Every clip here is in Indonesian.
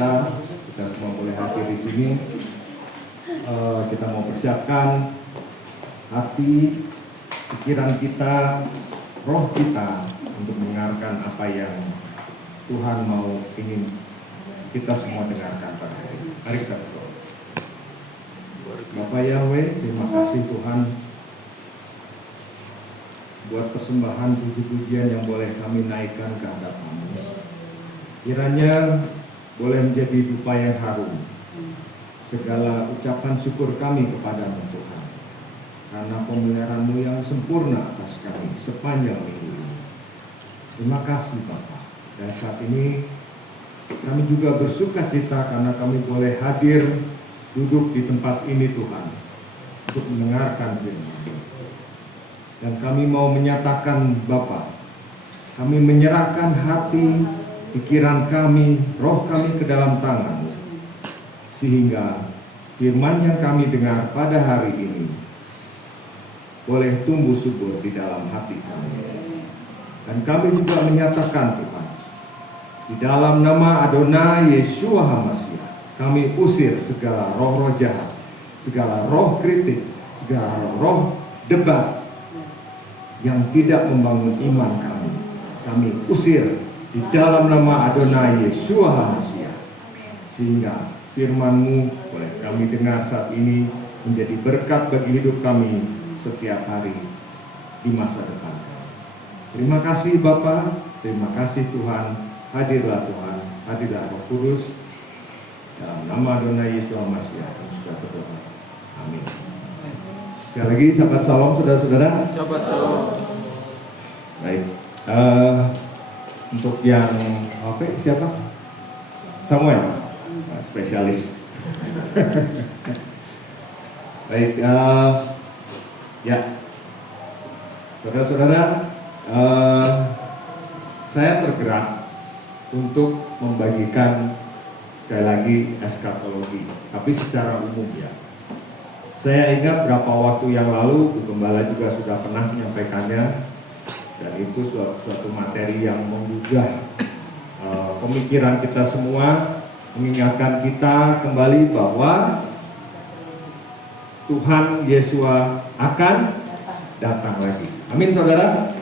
biasa kita semua boleh hadir di sini. Kita mau persiapkan hati, pikiran kita, roh kita untuk mendengarkan apa yang Tuhan ingin kita semua dengarkan pada hari ini. Mari kita berdoa. Bapak Yahweh, terima kasih Tuhan buat persembahan puji-pujian yang boleh kami naikkan ke hadapan-Mu. Kiranya boleh menjadi dupa yang harum segala ucapan syukur kami kepada-Mu Tuhan, karena pemeliharaan-Mu yang sempurna atas kami sepanjang minggu ini. Terima kasih Bapak. Dan saat ini kami juga bersuka cita karena kami boleh hadir duduk di tempat ini Tuhan untuk mendengarkan firman-Mu. Dan kami mau menyatakan Bapa, kami menyerahkan hati, pikiran kami, roh kami ke dalam tangan-Mu, sehingga firman yang kami dengar pada hari ini boleh tumbuh subur di dalam hati kami. Dan kami juga menyatakan Tuhan, di dalam nama Adonai Yeshua HaMashiach, kami usir segala roh-roh jahat, segala roh kritik, segala roh debat yang tidak membangun iman kami. Kami usir di dalam nama Adonai Yeshua HaMashiach, sehingga firman-Mu boleh kami dengar saat ini menjadi berkat bagi hidup kami setiap hari di masa depan. Terima kasih Bapa, terima kasih Tuhan. Hadirlah Tuhan, hadirlah Roh Kudus. Dalam nama Adonai Yeshua HaMashiach kami sudah berdoa. Amin. Sekali lagi, sahabat Shalom, saudara-saudara. Sahabat Shalom. Baik. Untuk yang siapa? Samuel, spesialis. Baik. Ya, saudara-saudara, saya tergerak untuk membagikan sekali lagi eskatologi, tapi secara umum ya. Saya ingat berapa waktu yang lalu Bu Gembala juga sudah pernah menyampaikannya, dan itu suatu materi yang menggugah pemikiran kita semua, mengingatkan kita kembali bahwa Tuhan Yeshua akan datang lagi. Amin saudara.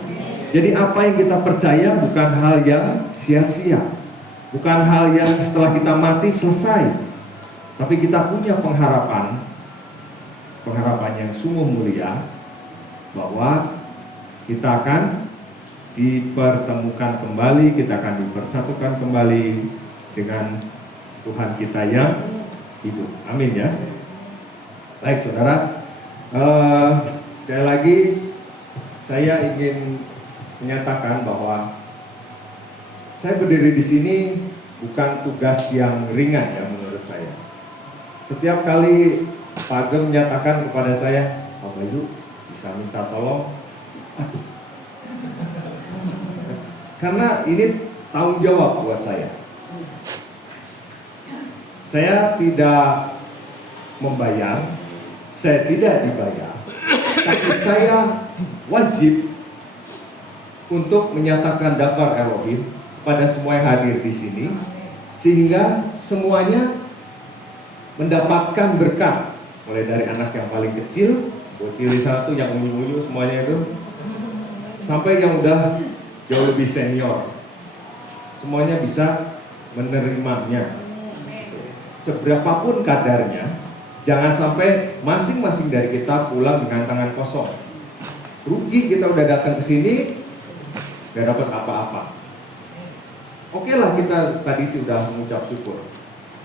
Jadi apa yang kita percaya bukan hal yang sia-sia, bukan hal yang setelah kita mati selesai, tapi kita punya pengharapan yang sungguh mulia bahwa kita akan dipertemukan kembali, kita akan dipersatukan kembali dengan Tuhan kita yang hidup. Amin ya. Baik saudara, sekali lagi saya ingin menyatakan bahwa saya berdiri di sini bukan tugas yang ringan ya menurut saya. Setiap kali Pak Ageng menyatakan kepada saya, Pak Bayu bisa minta tolong, karena ini tanggung jawab buat saya. Saya tidak membayar, saya tidak dibayar, tapi saya wajib untuk menyatakan daftar Elohim pada semua yang hadir di sini, sehingga semuanya mendapatkan berkat, mulai dari anak yang paling kecil, bocil di satu yang unyu-unyu semuanya itu, sampai yang udah jauh lebih senior, semuanya bisa menerimanya. Seberapapun kadarnya, jangan sampai masing-masing dari kita pulang dengan tangan kosong. Rugi kita udah datang ke sini, gak dapat apa-apa. Oke lah, kita tadi sudah mengucap syukur,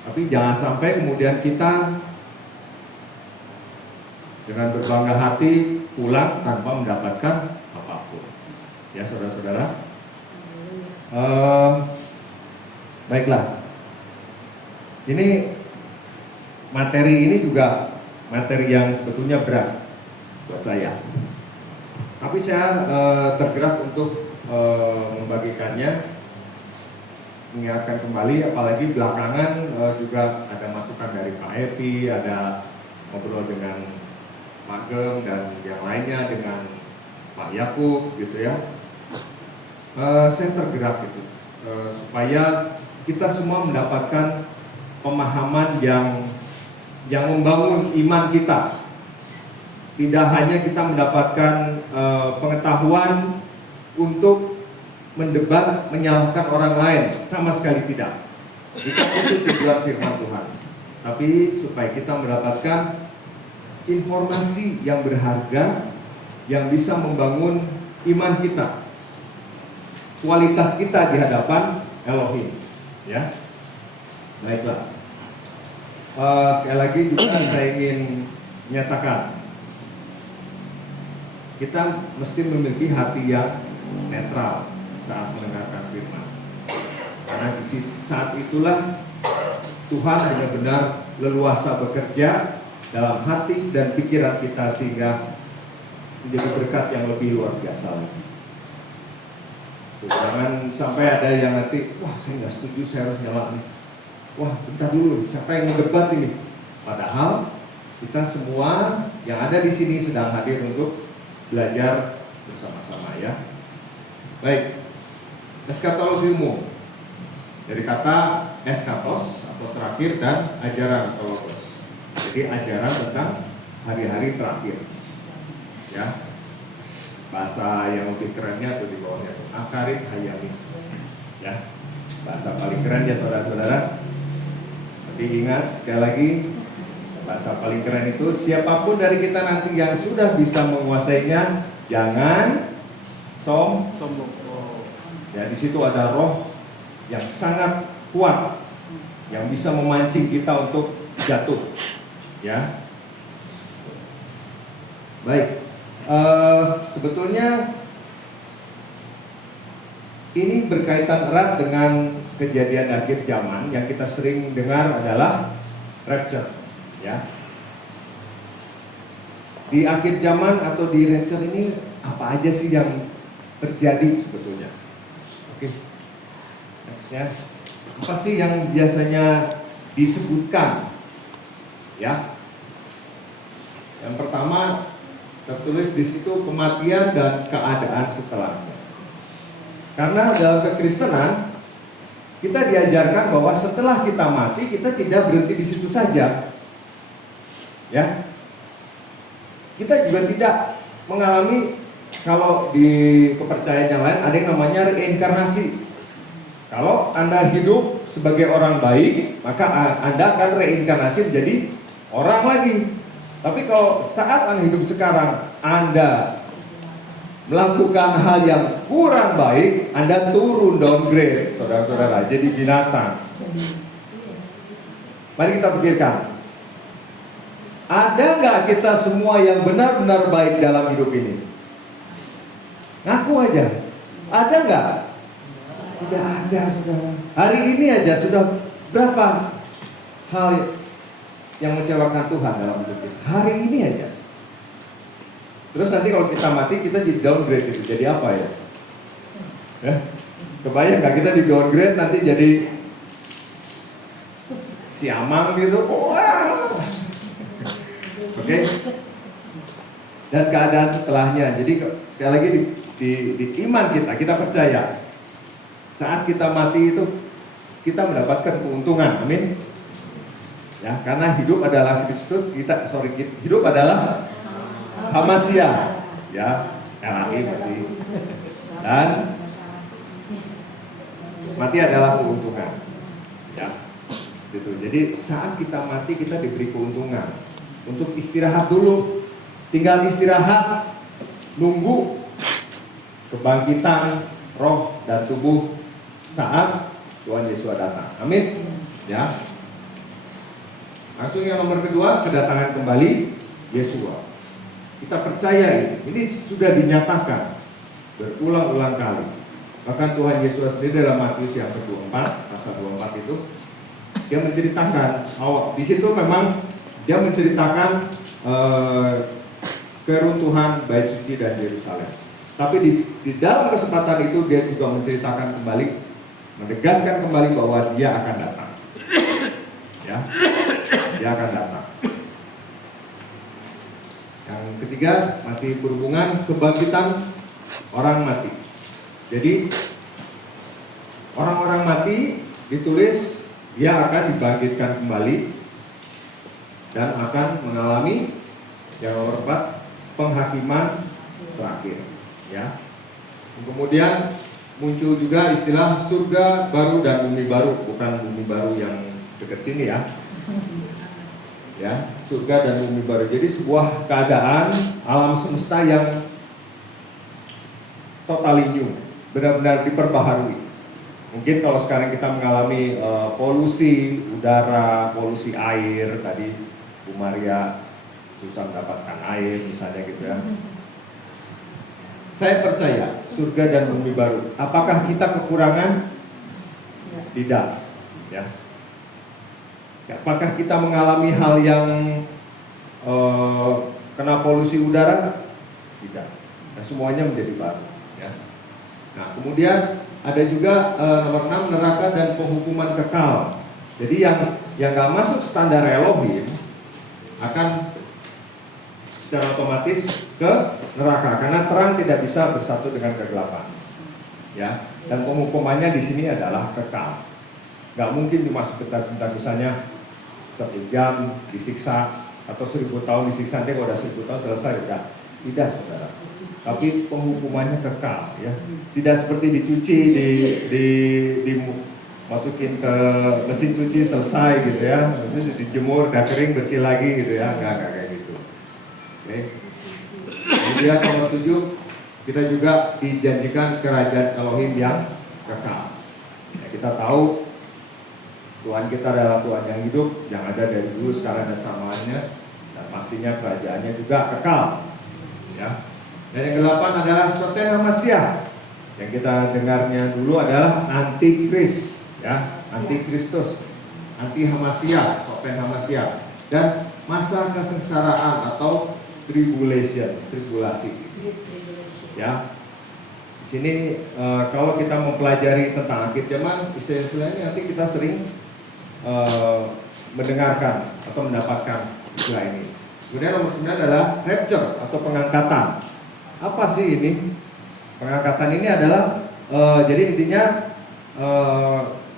tapi jangan sampai kemudian kita dengan berbangga hati pulang tanpa mendapatkan apapun. Ya saudara-saudara. Baiklah. Ini materi ini juga materi yang sebetulnya berat buat saya. Tapi saya tergerak untuk membagikannya, mengingatkan kembali, apalagi belakangan juga ada masukan dari Pak Epi, ada ngobrol dengan Pak Gem dan yang lainnya dengan Pak Yakub gitu ya. Saya tergerak gitu supaya kita semua mendapatkan pemahaman yang membangun iman kita. Tidak hanya kita mendapatkan pengetahuan untuk mendebat, menyalahkan orang lain, sama sekali tidak. Bukan itu tujuan firman Tuhan. Tapi supaya kita mendapatkan informasi yang berharga, yang bisa membangun iman kita, kualitas kita di hadapan Elohim, ya. Baiklah. Sekali lagi juga saya ingin menyatakan, kita mesti memiliki hati yang netral saat mendengarkan firman. Karena di saat itulah Tuhan benar-benar leluasa bekerja dalam hati dan pikiran kita sehingga menjadi berkat yang lebih luar biasa lagi. Jangan sampai ada yang nanti, wah saya nggak setuju, saya harus nyala nih. Wah bentar dulu, siapa yang ngedebat ini? Padahal kita semua yang ada di sini sedang hadir untuk belajar bersama-sama, ya. Baik, eskatologium dari kata eskatos atau terakhir dan ajaran atau logos. Jadi ajaran tentang hari-hari terakhir, ya. Bahasa yang lebih kerennya tuh di bawahnya tuh akarit hayami, ya. Bahasa paling keren ya saudara-saudara. Tapi ingat sekali lagi, bahasa paling keren itu siapapun dari kita nanti yang sudah bisa menguasainya, jangan sombong. Ya, di situ ada roh yang sangat kuat yang bisa memancing kita untuk jatuh, ya. Baik. Sebetulnya ini berkaitan erat dengan kejadian akhir zaman yang kita sering dengar adalah rapture, ya. Di akhir zaman atau di rapture ini apa aja sih yang terjadi sebetulnya? Oke, nextnya apa sih yang biasanya disebutkan, ya? Yang pertama tertulis di situ kematian dan keadaan setelahnya. Karena dalam kekristenan kita diajarkan bahwa setelah kita mati kita tidak berhenti di situ saja, ya. Kita juga tidak mengalami, kalau di kepercayaan yang lain ada yang namanya reinkarnasi. Kalau Anda hidup sebagai orang baik, maka Anda akan reinkarnasi menjadi orang lagi. Tapi kalau saat Anda hidup sekarang, Anda melakukan hal yang kurang baik, Anda turun downgrade, saudara-saudara, jadi binatang. Mari kita pikirkan, ada nggak kita semua yang benar-benar baik dalam hidup ini? Ngaku aja, ada nggak? Tidak ada, saudara. Hari ini aja sudah berapa hal yang mengecewakan Tuhan dalam hidup kita? Hari ini aja. Terus nanti kalau kita mati kita di downgrade itu jadi apa ya? Kebayang nggak kita di downgrade nanti jadi si Amang gitu? Wow. Oke. Dan keadaan setelahnya. Jadi sekali lagi di iman kita percaya saat kita mati itu kita mendapatkan keuntungan. Amin. Ya, karena hidup adalah Kristus, hidup adalah Hamasia, ya, LAI masih, dan mati adalah keuntungan, ya, gitu. Jadi saat kita mati kita diberi keuntungan untuk istirahat dulu, tinggal istirahat, nunggu kebangkitan roh dan tubuh saat Tuhan Yesus datang. Amin, ya. Langsung yang nomor kedua, kedatangan kembali Yesua. Kita percaya ini sudah dinyatakan berulang-ulang kali. Bahkan Tuhan Yesus sendiri dalam Matius yang ke-24, pasal 24 itu, dia menceritakan, di situ memang dia menceritakan keruntuhan bait suci dan Yerusalem. Tapi di dalam kesempatan itu dia juga menceritakan kembali, menegaskan kembali bahwa dia akan datang. Ya. Dia akan datang. Yang ketiga masih berhubungan kebangkitan orang mati. Jadi orang-orang mati ditulis dia akan dibangkitkan kembali dan akan mengalami yang nomor 4, penghakiman terakhir. Ya. Kemudian muncul juga istilah surga baru dan bumi baru, bukan bumi baru yang dekat sini ya. Ya, surga dan bumi baru. Jadi sebuah keadaan alam semesta yang totally new, benar-benar diperbaharui. Mungkin kalau sekarang kita mengalami polusi udara, polusi air, tadi Bu Maria susah mendapatkan air misalnya gitu ya. Saya percaya surga dan bumi baru. Apakah kita kekurangan? Tidak. Ya. Apakah kita mengalami hal yang kena polusi udara? Tidak. Nah, semuanya menjadi baru. Ya. Nah, kemudian ada juga nomor 6, neraka dan penghukuman kekal. Jadi yang nggak masuk standar Elohim akan secara otomatis ke neraka karena terang tidak bisa bersatu dengan kegelapan. Ya, dan penghukumannya di sini adalah kekal. Nggak mungkin dimasuk sebentar, misalnya 1 jam disiksa atau 1000 tahun disiksa, nanti kalau udah 1000 tahun selesai udah. Tidak, saudara. Tapi penghukumannya kekal, ya. Tidak seperti dicuci, dimasukin ke mesin cuci selesai gitu ya, dijemur, udah kering, bersih lagi gitu ya, nggak kayak gitu. Oke. Kemudian nomor 7, kita juga dijanjikan kerajaan Elohim yang kekal. Ya, kita tahu Tuhan kita adalah Tuhan yang hidup, yang ada dari dulu, sekarang dan selamanya, dan pastinya kerajaannya juga kekal. Ya. Dan yang ke-8 adalah Soten Hamasia. Yang kita dengarnya dulu adalah Antikris, ya, Antikristus, Anti Hamasia, Soten Hamasia, dan masa kesengsaraan atau tribulation, tribulasi. Ya, di sini kalau kita mempelajari tentang akhir zaman, istilahnya nanti kita sering mendengarkan atau mendapatkan istilah ini. Kemudian nomor 9 adalah rapture atau pengangkatan. Apa sih ini? Pengangkatan ini adalah jadi intinya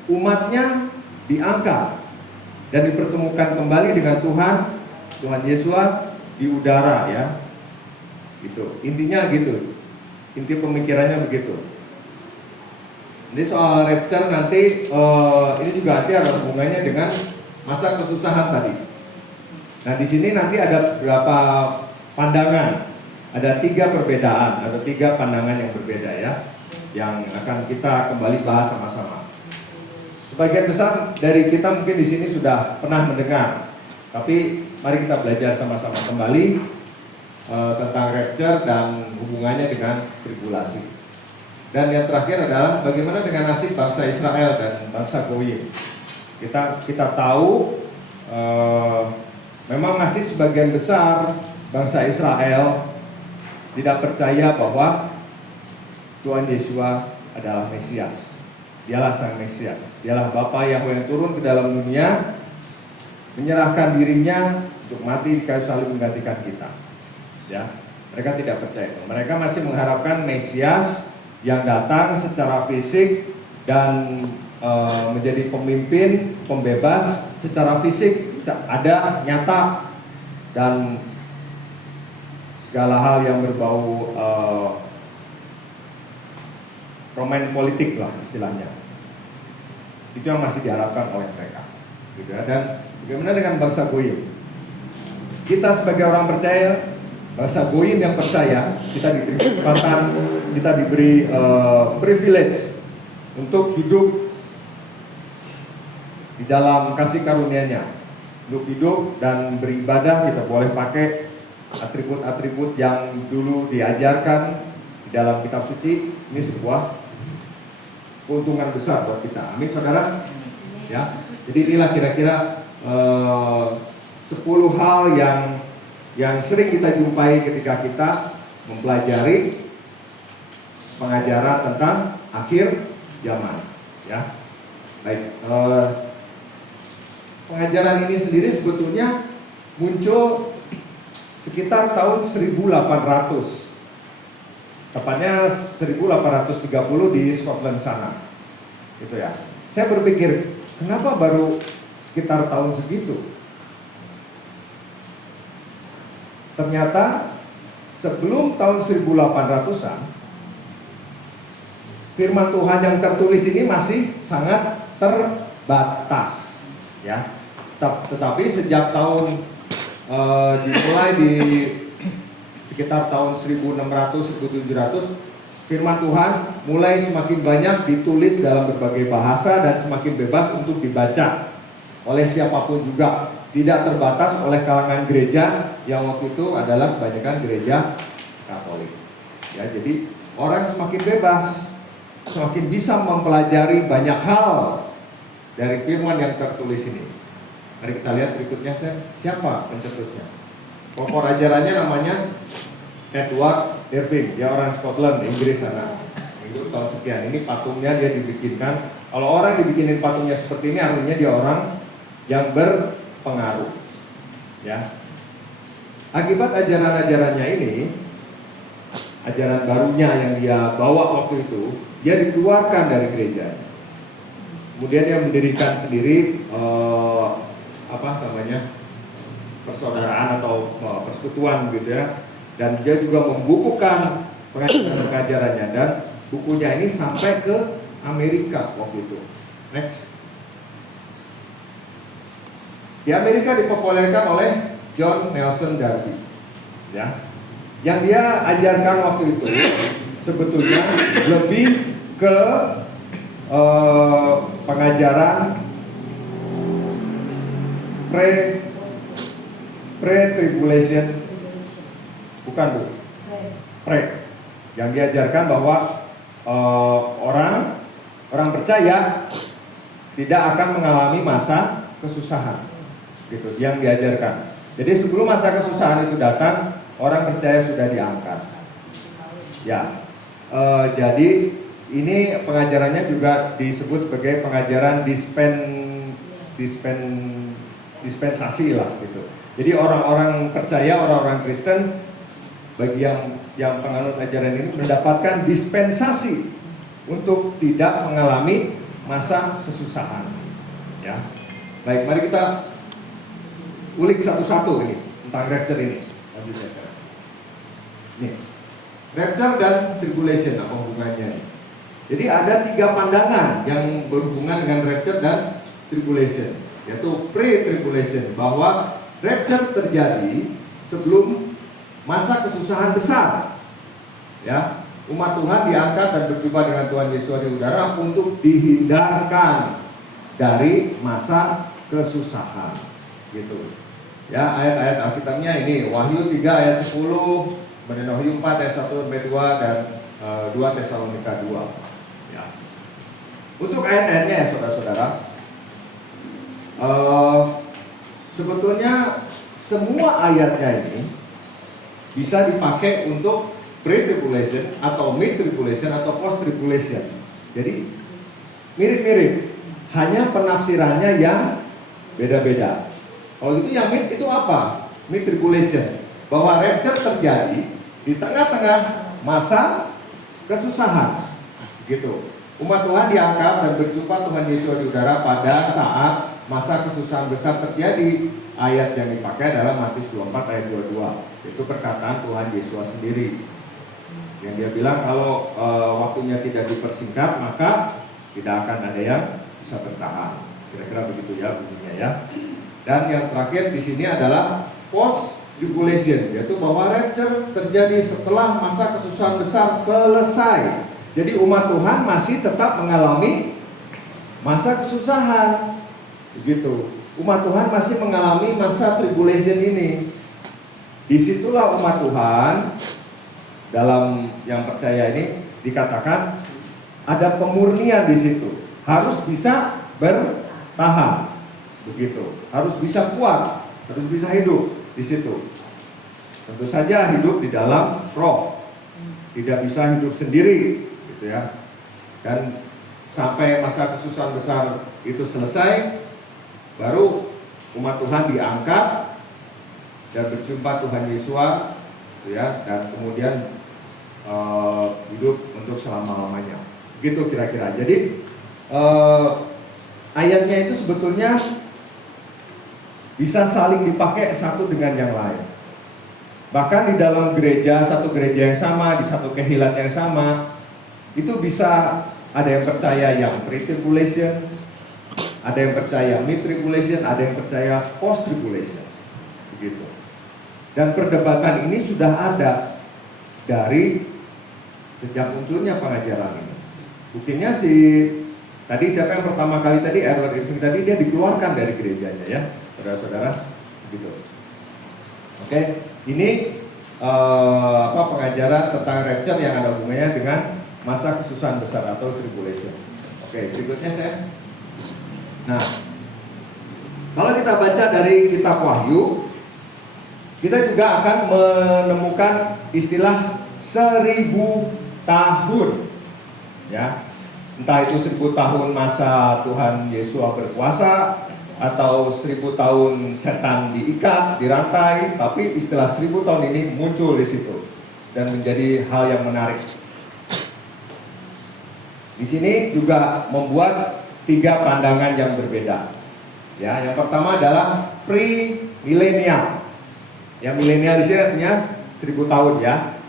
umatnya diangkat dan dipertemukan kembali dengan Tuhan Yesus di udara, ya. Gitu. Intinya gitu. Inti pemikirannya begitu. Jadi soal rapture nanti ini juga nanti ada hubungannya dengan masa kesusahan tadi. Nah, di sini nanti ada beberapa pandangan. Ada 3 perbedaan, ada 3 pandangan yang berbeda ya, yang akan kita kembali bahas sama-sama. Sebagian besar dari kita mungkin di sini sudah pernah mendengar, tapi mari kita belajar sama-sama kembali tentang rapture dan hubungannya dengan tribulasi. Dan yang terakhir adalah bagaimana dengan nasib bangsa Israel dan bangsa Goyim. Kita tahu memang masih sebagian besar bangsa Israel tidak percaya bahwa Tuhan Yesus adalah Mesias. Dialah Sang Mesias. Dialah Bapa Yahweh yang turun ke dalam dunia, menyerahkan dirinya untuk mati di kayu salib menggantikan kita. Ya, mereka tidak percaya. Mereka masih mengharapkan Mesias yang datang secara fisik dan menjadi pemimpin, pembebas secara fisik, ada, nyata, dan segala hal yang berbau roman politik lah istilahnya. Itu yang masih diharapkan oleh mereka. Gitu ya. Dan bagaimana dengan bangsa Goyim? Kita sebagai orang percaya, bangsa Goyim yang percaya, kita diberi kesempatan, kita diberi privilege untuk hidup di dalam kasih karunia-Nya. Untuk hidup dan beribadah, kita boleh pakai atribut-atribut yang dulu diajarkan di dalam kitab suci. Ini sebuah keuntungan besar buat kita. Amin, saudara. Ya, jadi inilah kira-kira 10 hal yang sering kita jumpai ketika kita mempelajari pengajaran tentang akhir zaman. Ya, baik. Pengajaran ini sendiri sebetulnya muncul sekitar tahun 1800, tepatnya 1830 di Scotland sana, gitu ya. Saya berpikir Kenapa baru sekitar tahun segitu? Ternyata sebelum tahun 1800-an, firman Tuhan yang tertulis ini masih sangat terbatas, ya. Tetapi sejak tahun dimulai di sekitar tahun 1600-1700, firman Tuhan mulai semakin banyak ditulis dalam berbagai bahasa dan semakin bebas untuk dibaca oleh siapapun juga, tidak terbatas oleh kalangan gereja yang waktu itu adalah kebanyakan gereja Katolik. Ya, jadi orang semakin bebas, semakin bisa mempelajari banyak hal dari firman yang tertulis ini. Mari kita lihat berikutnya, siapa pencetusnya. Pokok ajarannya namanya Edward Irving, dia orang Scotland, Inggris sana. Itu tahun sekian. Ini patungnya dia dibikinkan. Kalau orang dibikinin patungnya seperti ini, artinya dia orang yang berpengaruh. Ya. Akibat ajaran-ajarannya ini, ajaran barunya yang dia bawa waktu itu, dia dikeluarkan dari gereja. Kemudian dia mendirikan sendiri persaudaraan atau persekutuan gitu ya. Dan dia juga membukukan pengajaran-pengajarannya, dan bukunya ini sampai ke Amerika waktu itu. Next. Di Amerika dipopulerkan oleh John Nelson Darby, ya. Yang dia ajarkan waktu itu sebetulnya lebih ke pengajaran pre-tribulation, bukan Bu, yang diajarkan bahwa orang percaya tidak akan mengalami masa kesusahan, gitu, yang diajarkan. Jadi sebelum masa kesusahan itu datang, orang percaya sudah diangkat. Ya, jadi ini pengajarannya juga disebut sebagai pengajaran dispensasi lah, gitu. Jadi orang-orang percaya, orang-orang Kristen, bagi yang penganut ajaran ini mendapatkan dispensasi untuk tidak mengalami masa kesusahan. Ya, baik, mari kita ulik satu-satu ini tentang rapture ini. Nih, rapture dan tribulation apa hubungannya? Jadi ada 3 pandangan yang berhubungan dengan rapture dan tribulation, yaitu pre-tribulation, bahwa rapture terjadi sebelum masa kesusahan besar. Ya, umat Tuhan diangkat dan berjumpa dengan Tuhan Yesus di udara untuk dihindarkan dari masa kesusahan, gitu. Ya, ayat-ayat Alkitabnya ini Wahyu 3 ayat 10, kemudian Wahyu 4 ayat 1 sampai 2, dan 2 Tesalonika 2. Ya. Untuk ayat-ayatnya ya saudara-saudara, sebetulnya semua ayatnya ini bisa dipakai untuk pre-tribulation atau mid-tribulation atau post-tribulation. Jadi mirip-mirip, hanya penafsirannya yang beda-beda. Kalau itu yang mid itu apa? Mid-tribulation, bahwa rapture terjadi di tengah-tengah masa kesusahan, gitu. Umat Tuhan diangkat dan berjumpa Tuhan Yesus di udara pada saat masa kesusahan besar terjadi. Ayat yang dipakai adalah Matius 24 ayat 22. Itu perkataan Tuhan Yesus sendiri, yang dia bilang kalau waktunya tidak dipersingkat maka tidak akan ada yang bisa bertahan. Kira-kira begitu ya bunyinya ya. Dan yang terakhir di sini adalah post tribulation, yaitu bahwa rapture terjadi setelah masa kesusahan besar selesai. Jadi umat Tuhan masih tetap mengalami masa kesusahan, begitu. Umat Tuhan masih mengalami masa tribulation ini. Disitulah umat Tuhan dalam yang percaya ini dikatakan ada pemurnian di situ. Harus bisa bertahan, begitu. Harus bisa kuat, harus bisa hidup di situ. Tentu saja hidup di dalam roh, tidak bisa hidup sendiri, gitu ya. Dan sampai masa kesusahan besar itu selesai, baru umat Tuhan diangkat dan berjumpa Tuhan Yesus, ya, dan kemudian hidup untuk selama-lamanya. Gitu kira-kira. Jadi ayatnya itu sebetulnya bisa saling dipakai satu dengan yang lain. Bahkan di dalam gereja, satu gereja yang sama, di satu kehilat yang sama, itu bisa ada yang percaya yang pre-tribulation, ada yang percaya mid-tribulation, ada yang percaya post-tribulation. Begitu. Dan perdebatan ini sudah ada dari sejak munculnya pengajaran ini. Buktinya tadi siapa yang pertama kali tadi, Erwin Irving tadi, dia dikeluarkan dari gerejanya ya, saudara-saudara. Begitu. Oke, ini pengajaran tentang rapture yang ada hubungannya dengan masa kesusahan besar atau tribulation. Oke, berikutnya Nah, kalau kita baca dari kitab Wahyu, kita juga akan menemukan istilah 1000 tahun, ya. Entah itu 1000 tahun masa Tuhan Yesus berkuasa, atau 1000 tahun setan diikat, dirantai, tapi istilah 1000 tahun ini muncul di situ dan menjadi hal yang menarik. Di sini juga membuat 3 pandangan yang berbeda. Ya, yang pertama adalah pre-milenial. Yang milenial di sini artinya 1000 tahun ya.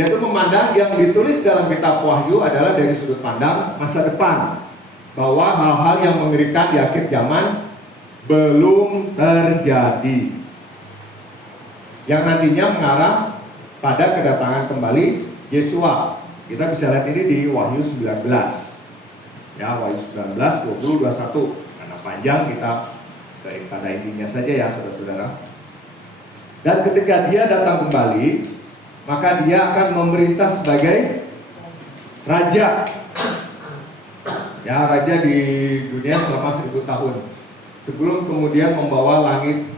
Yaitu memandang yang ditulis dalam kitab Wahyu adalah dari sudut pandang masa depan, bahwa hal-hal yang mengerikan di akhir zaman belum terjadi, yang nantinya mengarah pada kedatangan kembali Yesua. Kita bisa lihat ini di Wahyu 19 ya, Wahyu 19, 20, 21. Karena panjang, kita pada intinya saja ya saudara-saudara. Dan ketika dia datang kembali, maka dia akan memerintah sebagai raja. Ya, raja di dunia selama 1000 tahun. Sebelum kemudian membawa langit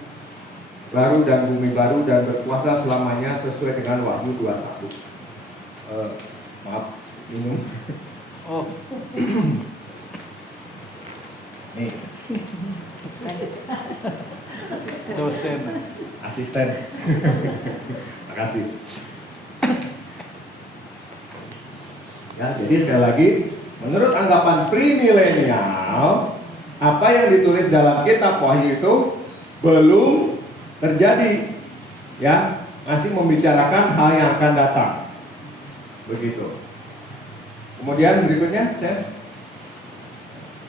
baru dan bumi baru dan berkuasa selamanya sesuai dengan Wahyu 21. Maaf, minum. Oh. Nih. Dosen. Asisten. Makasih. Ya, jadi sekali lagi, menurut anggapan premilenial, apa yang ditulis dalam kitab Wahyu itu belum terjadi, ya, masih membicarakan hal yang akan datang. Begitu. Kemudian berikutnya,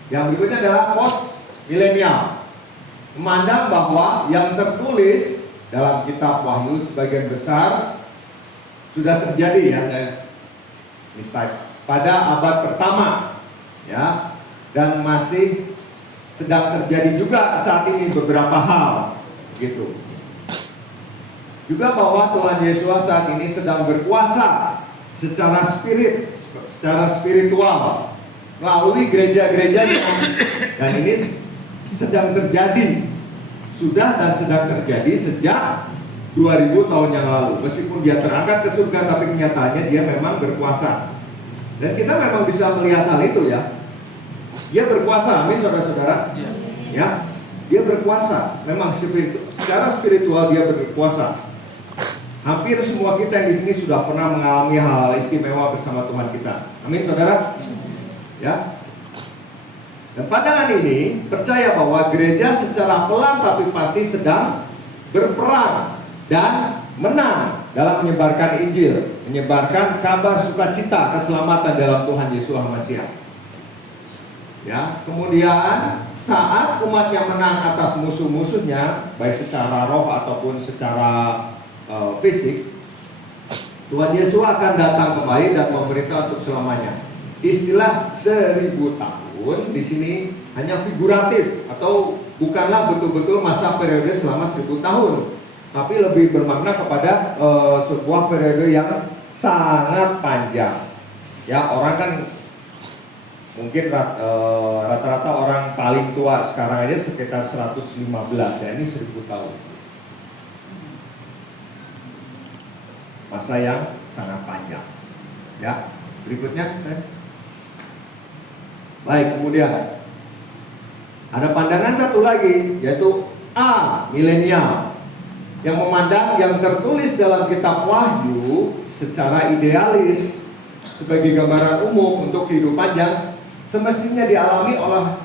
yang berikutnya adalah post milenial, memandang bahwa yang tertulis dalam kitab Wahyu sebagian besar sudah terjadi ya, pada abad pertama, ya, dan masih sedang terjadi juga saat ini beberapa hal, gitu. Juga bahwa Tuhan Yesus saat ini sedang berkuasa secara spiritual melalui gereja-gerejanya, dan ini sedang terjadi, sudah dan sedang terjadi sejak 2000 tahun yang lalu. Meskipun dia terangkat ke surga, tapi kenyataannya dia memang berkuasa. Dan kita memang bisa melihat hal itu ya. Dia berkuasa, amin saudara-saudara. Ya, dia berkuasa. Memang secara spiritual dia berkuasa. Hampir semua kita yang di sini sudah pernah mengalami hal istimewa bersama Tuhan kita. Amin saudara. Ya. Dan pandangan ini percaya bahwa gereja secara pelan tapi pasti sedang berperang dan menang dalam menyebarkan Injil, menyebarkan kabar sukacita keselamatan dalam Tuhan Yesus Masiah. Ya, kemudian saat umatnya menang atas musuh-musuhnya, baik secara roh ataupun secara fisik, Tuhan Yesus akan datang kembali dan memerintah untuk selamanya. Istilah 1000 tahun di sini hanya figuratif atau bukanlah betul-betul masa periode selama 1000 tahun, tapi lebih bermakna kepada sebuah periode yang sangat panjang. Ya, orang kan mungkin rata-rata orang paling tua sekarang aja sekitar 115 ya, ini 1000 tahun. Masa yang sangat panjang. Ya, berikutnya. Baik, kemudian ada pandangan satu lagi, yaitu milenial, yang memandang yang tertulis dalam kitab Wahyu secara idealis sebagai gambaran umum untuk kehidupan yang semestinya dialami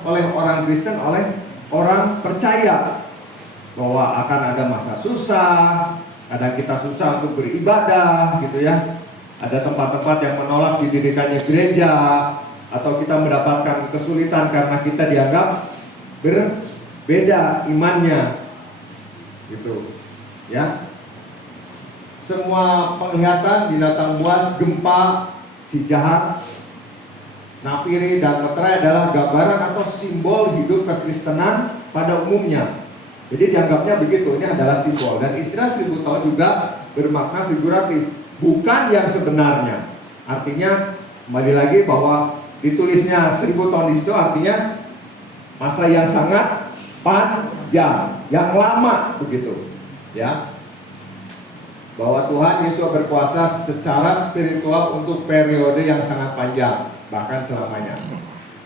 oleh orang Kristen, oleh orang percaya, bahwa akan ada masa susah, kadang kita susah untuk beribadah gitu ya. Ada tempat-tempat yang menolak didirikannya gereja, atau kita mendapatkan kesulitan karena kita dianggap berbeda imannya gitu ya. Semua penglihatan, binatang buas, gempa, si jahat, nafiri dan meterai adalah gambaran atau simbol hidup kekristenan pada umumnya. Jadi dianggapnya begitu, ini adalah simbol. Dan istilah 1000 tahun juga bermakna figuratif, bukan yang sebenarnya. Artinya kembali lagi bahwa ditulisnya 1000 tahun di situ artinya masa yang sangat panjang, yang lama begitu. Ya. Bahwa Tuhan Yesus berkuasa secara spiritual untuk periode yang sangat panjang, bahkan selamanya.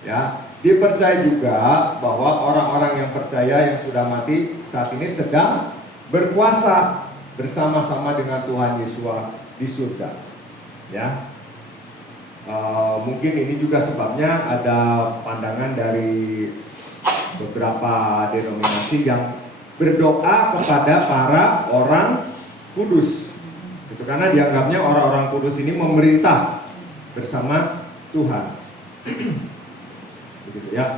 Ya, dipercaya juga bahwa orang-orang yang percaya yang sudah mati saat ini sedang berkuasa bersama-sama dengan Tuhan Yesus di surga. Ya, mungkin ini juga sebabnya ada pandangan dari beberapa denominasi yang berdoa kepada para orang kudus. Itu karena dianggapnya orang-orang kudus ini memerintah bersama Tuhan. Begitu ya.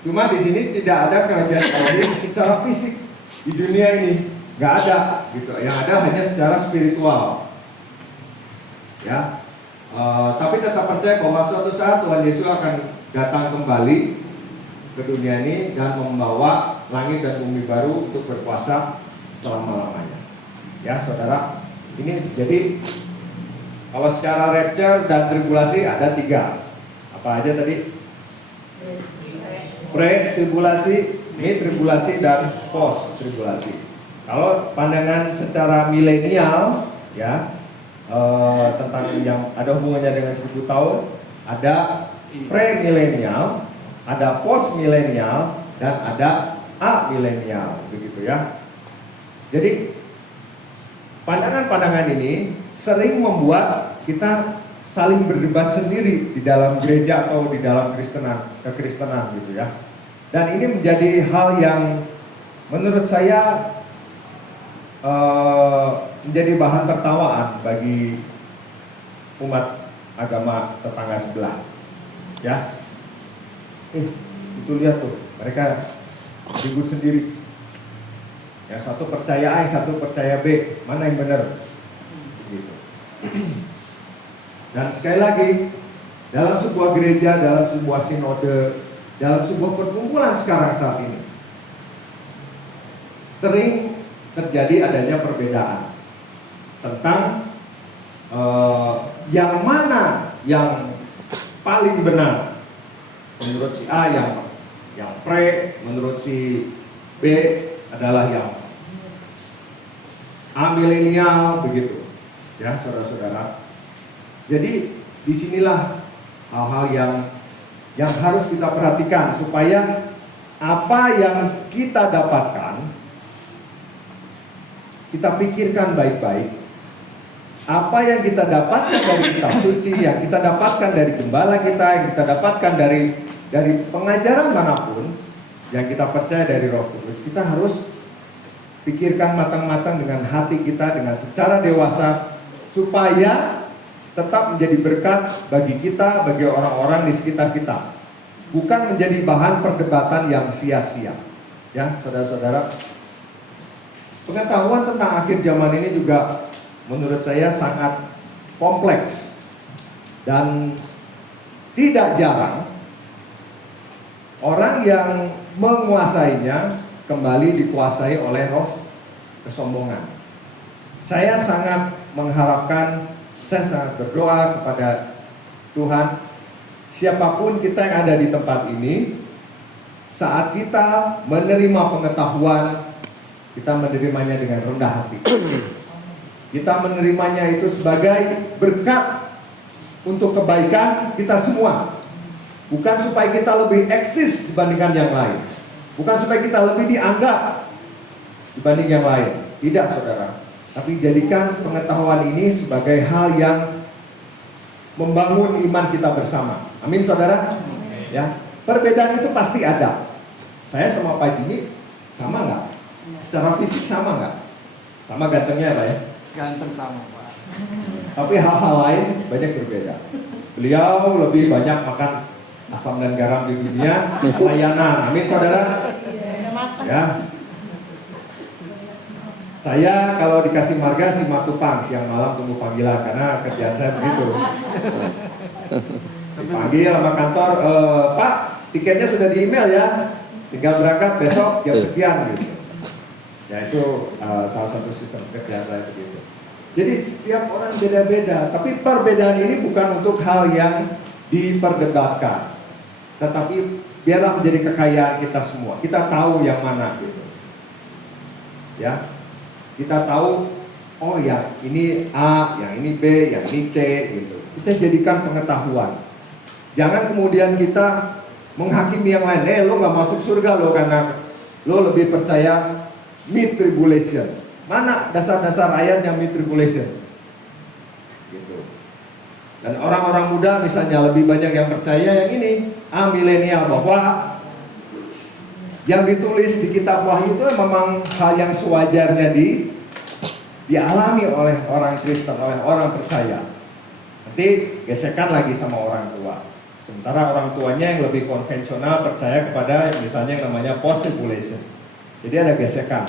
Cuma di sini tidak ada kerajaan Allah secara fisik di dunia ini, nggak ada gitu. Yang ada hanya secara spiritual. Ya. Tapi tetap percaya bahwa suatu saat Tuhan Yesus akan datang kembali ke dunia ini dan membawa langit dan bumi baru untuk berkuasa selama-lamanya. Ya saudara, ini jadi kalau secara rapture dan tribulasi ada 3. Apa aja tadi? Pre-tribulasi, mid-tribulasi, dan post-tribulasi. Kalau pandangan secara milenial, ya tentang yang ada hubungannya dengan 1000 tahun, ada pre-milenial, ada post-milenial, dan ada amilenial, begitu ya. Jadi pandangan-pandangan ini sering membuat kita saling berdebat sendiri di dalam gereja atau di dalam kekristenan gitu ya. Dan ini menjadi hal yang menurut saya menjadi bahan tertawaan bagi umat agama tetangga sebelah. Ya. Itu lihat tuh, mereka ribut sendiri. Yang satu percaya A, yang satu percaya B, mana yang benar? Gitu. Dan sekali lagi, dalam sebuah gereja, dalam sebuah sinode, dalam sebuah perkumpulan sekarang saat ini, sering terjadi adanya perbedaan tentang yang mana yang paling benar. Menurut si A yang pre, menurut si B adalah yang amilenial, begitu ya saudara-saudara. Jadi disinilah hal-hal yang harus kita perhatikan supaya apa yang kita dapatkan kita pikirkan baik-baik. Apa yang kita dapatkan dari kitab suci, yang kita dapatkan dari gembala kita, yang kita dapatkan dari pengajaran manapun yang kita percaya dari Roh Kudus, kita harus pikirkan matang-matang dengan hati kita, dengan secara dewasa, supaya tetap menjadi berkat bagi kita, bagi orang-orang di sekitar kita, bukan menjadi bahan perdebatan yang sia-sia. Ya, saudara-saudara, pengetahuan tentang akhir zaman ini juga menurut saya sangat kompleks, dan tidak jarang orang yang menguasainya kembali dikuasai oleh roh kesombongan. Saya sangat mengharapkan, saya sangat berdoa kepada Tuhan, siapapun kita yang ada di tempat ini, saat kita menerima pengetahuan, kita menerimanya dengan rendah hati. Kita menerimanya itu sebagai berkat untuk kebaikan kita semua. Bukan supaya kita lebih eksis dibandingkan yang lain, bukan supaya kita lebih dianggap dibanding yang lain. Tidak, saudara. Tapi jadikan pengetahuan ini sebagai hal yang membangun iman kita bersama. Amin saudara. Ya, perbedaan itu pasti ada. Saya sama Pak Jimmy sama nggak? Secara fisik sama nggak? Sama gantengnya Pak ya? Ganteng sama Pak. Tapi hal-hal lain banyak berbeda. Beliau lebih banyak makan asam dan garam di dunia layanan. Amin saudara. Ya. Saya kalau dikasih marga si matupang, siang malam tunggu panggilan karena kerjaan saya begitu. Dipanggil sama kantor, Pak, tiketnya sudah di email ya, tinggal berangkat besok jam sekian gitu. Ya itu salah satu sistem kerjaan saya begitu. Jadi setiap orang beda-beda, tapi perbedaan ini bukan untuk hal yang diperdebatkan, tetapi biarlah menjadi kekayaan kita semua. Kita tahu yang mana gitu. Ya. Kita tahu, oh yang ini A, yang ini B, yang ini C gitu. Kita jadikan pengetahuan. Jangan kemudian kita menghakimi yang lain. Lo gak masuk surga lo karena lo lebih percaya mid-tribulation. Mana dasar-dasar ayat yang mid-tribulation? Gitu. Dan orang-orang muda misalnya lebih banyak yang percaya yang ini, milenial, bahwa yang ditulis di kitab Wahyu itu memang hal yang sewajarnya dialami oleh orang Kristen, oleh orang percaya. Nanti gesekan lagi sama orang tua. Sementara orang tuanya yang lebih konvensional percaya kepada misalnya yang namanya post-tribulation. Jadi ada gesekan.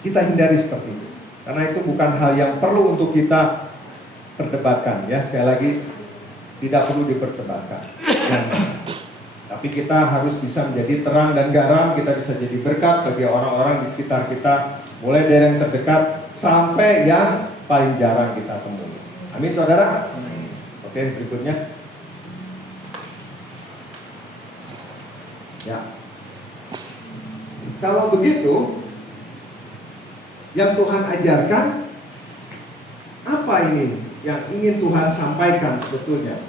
Kita hindari seperti itu. Karena itu bukan hal yang perlu untuk kita perdebatkan. Ya, sekali lagi tidak perlu diperdebatkan. Tapi kita harus bisa menjadi terang dan garam, kita bisa jadi berkat bagi orang-orang di sekitar kita, mulai dari yang terdekat sampai yang paling jarang kita temui. Amin saudara? Oke, berikutnya. Ya. Kalau begitu, yang Tuhan ajarkan, apa ini yang ingin Tuhan sampaikan sebetulnya?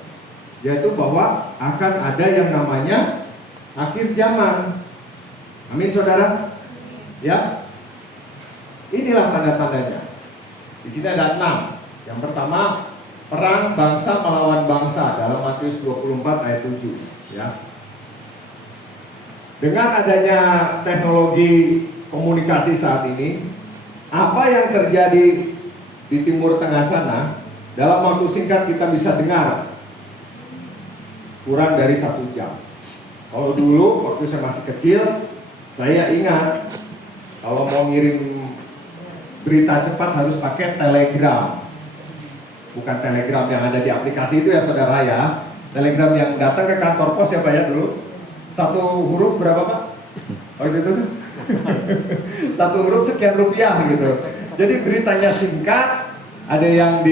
Yaitu bahwa akan ada yang namanya akhir zaman. Amin saudara? Ya. Inilah tanda-tandanya. Di sini ada 6. Yang pertama, perang bangsa melawan bangsa dalam Matius 24 ayat 7, ya. Dengan adanya teknologi komunikasi saat ini, apa yang terjadi di Timur Tengah sana, dalam waktu singkat kita bisa dengar kurang dari 1 jam. Kalau dulu waktu saya masih kecil, saya ingat kalau mau ngirim berita cepat harus pakai telegram. Bukan telegram yang ada di aplikasi itu ya saudara ya. Telegram yang datang ke kantor pos ya Pak ya dulu. 1 huruf berapa Pak? Oh itu tuh. 1 huruf sekian rupiah gitu. Jadi beritanya singkat, ada yang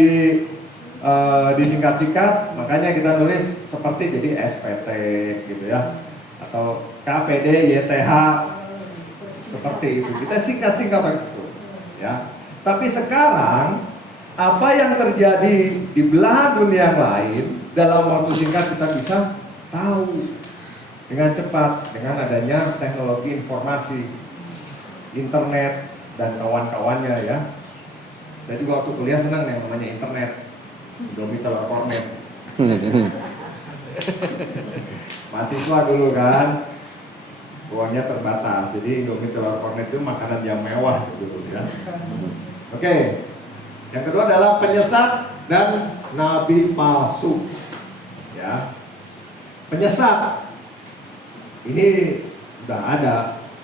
disingkat-singkat, makanya kita nulis seperti jadi SPT gitu ya, atau KPD, YTH, seperti itu. Kita singkat-singkat gitu, ya. Tapi sekarang apa yang terjadi di belahan dunia lain dalam waktu singkat kita bisa tahu dengan cepat dengan adanya teknologi informasi, internet dan kawan-kawannya ya. Jadi waktu kuliah senang yang namanya internet. Indomie telur kornet. Mahasiswa dulu kan uangnya terbatas, jadi Indomie telur kornet itu makanan yang mewah dulu ya. Oke. Yang kedua adalah penyesat dan nabi palsu. Ya. Penyesat ini sudah ada,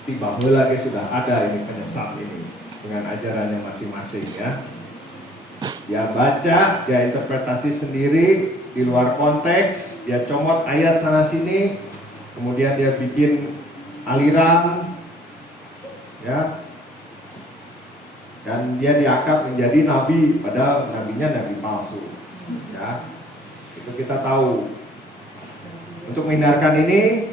tiba lagi sudah ada ini penyesat ini dengan ajarannya masing-masing ya. Dia baca, dia interpretasi sendiri di luar konteks, dia comot ayat sana sini, kemudian dia bikin aliran, ya, dan dia diangkat menjadi nabi, padahal nabinya nabi palsu, ya, itu kita tahu. Untuk menghindarkan ini,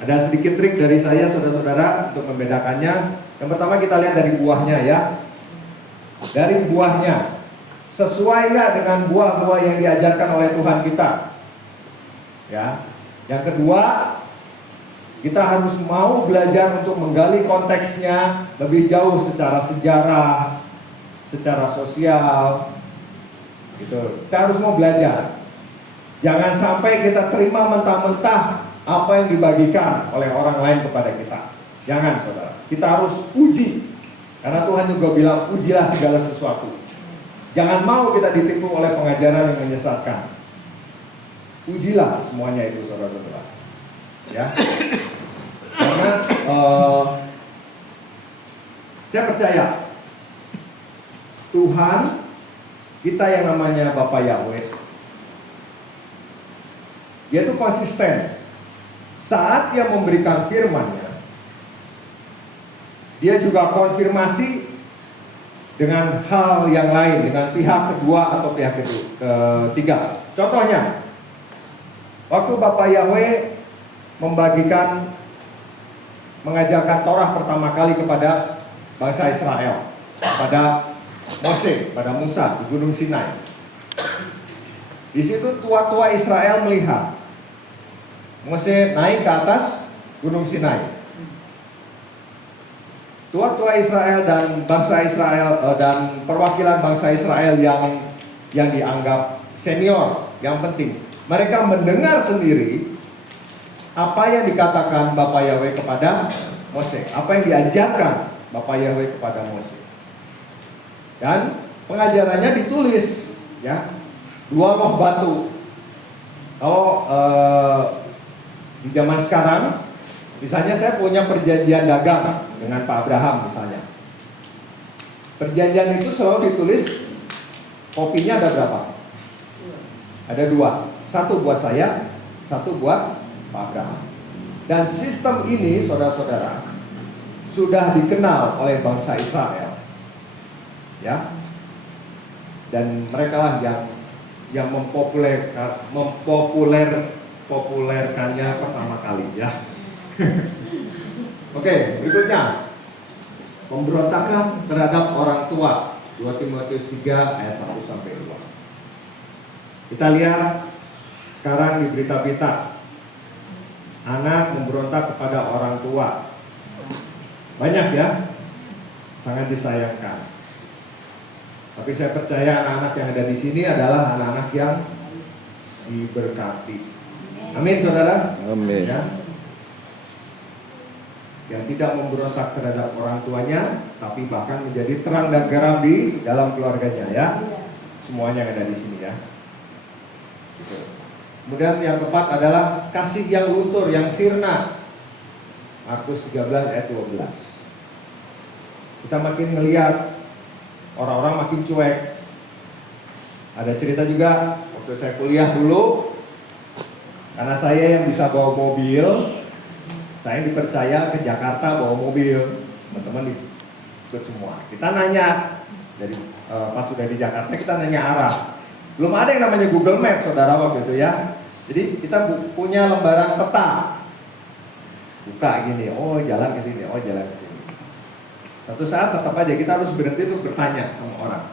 ada sedikit trik dari saya, saudara-saudara, untuk membedakannya. Yang pertama kita lihat dari buahnya, ya, dari buahnya. Sesuai nggak dengan buah-buah yang diajarkan oleh Tuhan kita? Ya. Yang kedua, kita harus mau belajar untuk menggali konteksnya lebih jauh secara sejarah, secara sosial, Gitu. Kita harus mau belajar. Jangan sampai kita terima mentah-mentah apa yang dibagikan oleh orang lain kepada kita. Jangan, saudara. Kita harus uji. Karena Tuhan juga bilang, ujilah segala sesuatu. Jangan mau kita ditipu oleh pengajaran yang menyesatkan. Ujilah semuanya itu, saudara-saudara. Ya. Karena saya percaya Tuhan kita yang namanya Bapak Yahweh, dia itu konsisten. Saat dia memberikan firman-Nya, dia juga konfirmasi dengan hal yang lain, dengan pihak kedua atau pihak ketiga. Contohnya, waktu Bapak Yahweh mengajarkan Torah pertama kali kepada bangsa Israel, pada Mose, pada Musa di Gunung Sinai. Di situ tua-tua Israel melihat Mose naik ke atas Gunung Sinai. Tua-tua Israel dan bangsa Israel dan perwakilan bangsa Israel yang dianggap senior, yang penting, mereka mendengar sendiri apa yang dikatakan Bapak Yahweh kepada Mose, apa yang diajarkan Bapak Yahweh kepada Mose. Dan pengajarannya ditulis, ya, 2 loh batu. Kalau di zaman sekarang, misalnya saya punya perjanjian dagang dengan Pak Abraham misalnya. Perjanjian itu selalu ditulis, kopinya ada berapa? Ada 2, 1 buat saya, 1 buat Pak Abraham. Dan sistem ini, saudara-saudara, sudah dikenal oleh bangsa Israel, ya. Dan mereka lah yang mempopulerkannya pertama kali, ya. Oke, berikutnya, pemberontakan terhadap orang tua, 2 Timotius 3 ayat 1-2. Kita lihat sekarang di berita-berita, anak memberontak kepada orang tua. Banyak, ya, sangat disayangkan. Tapi saya percaya anak-anak yang ada di sini adalah anak-anak yang diberkati. Amin, saudara. Amin. Ya. Yang tidak memberontak terhadap orang tuanya, tapi bahkan menjadi terang dan garam di dalam keluarganya, ya. Semuanya yang ada di sini, ya. Gitu. Kemudian yang keempat adalah kasih yang luntur, yang sirna. Markus 13 ayat 12. Kita makin melihat orang-orang makin cuek. Ada cerita juga waktu saya kuliah dulu, karena saya yang bisa bawa mobil, saya dipercaya ke Jakarta bawa mobil. Teman-teman ikut semua. Kita nanya, jadi pas sudah di Jakarta kita nanya arah. Belum ada yang namanya Google Maps, saudara, waktu itu, ya. Jadi kita punya lembaran peta. Buka gini, oh jalan ke sini, oh jalan ke sini. Satu saat tetap aja kita harus berhenti untuk bertanya sama orang.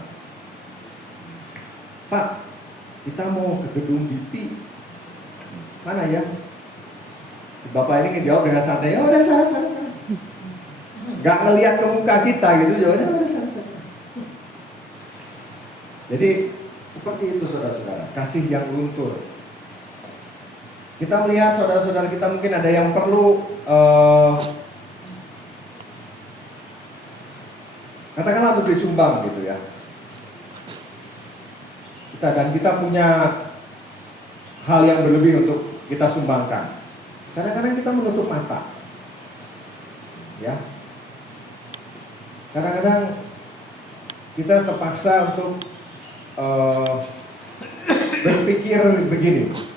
Pak, kita mau ke gedung BP. Mana ya? Bapak ini ngejawab dengan santai, oh udah sana. Gak ngelihat ke muka kita gitu, jawabnya udah sana. Jadi seperti itu, saudara-saudara, kasih yang luntur. Kita melihat saudara-saudara kita mungkin ada yang perlu katakanlah untuk disumbang gitu, ya. Kita punya hal yang berlebih untuk kita sumbangkan. Kadang-kadang kita menutup mata, ya. Kadang-kadang kita terpaksa untuk berpikir begini.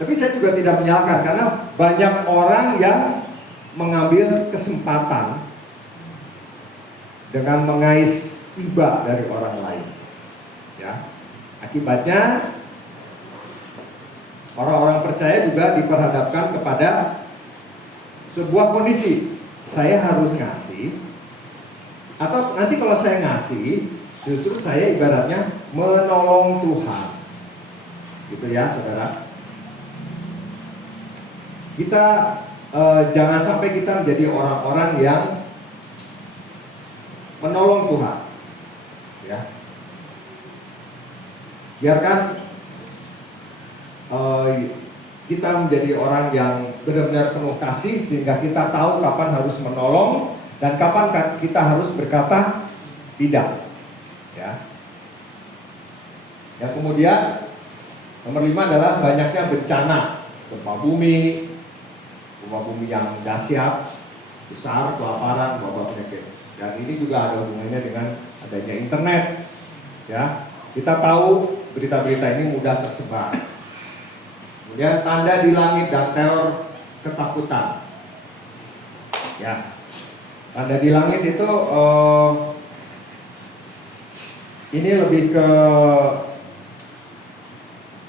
Tapi saya juga tidak menyalahkan, karena banyak orang yang mengambil kesempatan dengan mengais iba dari orang lain, ya. Akibatnya orang-orang percaya juga diperhadapkan kepada sebuah kondisi, saya harus ngasih, atau nanti kalau saya ngasih, justru saya ibaratnya menolong Tuhan, gitu, ya, saudara. Kita jangan sampai kita menjadi orang-orang yang menolong Tuhan, ya. Biarkan kita menjadi orang yang benar-benar penuh kasih, sehingga kita tahu kapan harus menolong dan kapan kita harus berkata tidak. Ya. Yang kemudian nomor 5 adalah banyaknya bencana, gempa bumi yang dahsyat, besar, kelaparan, wabah penyakit. Dan ini juga ada hubungannya dengan adanya internet. Ya, kita tahu berita-berita ini mudah tersebar. Kemudian tanda di langit dan teror ketakutan. Ya, tanda di langit itu ini lebih ke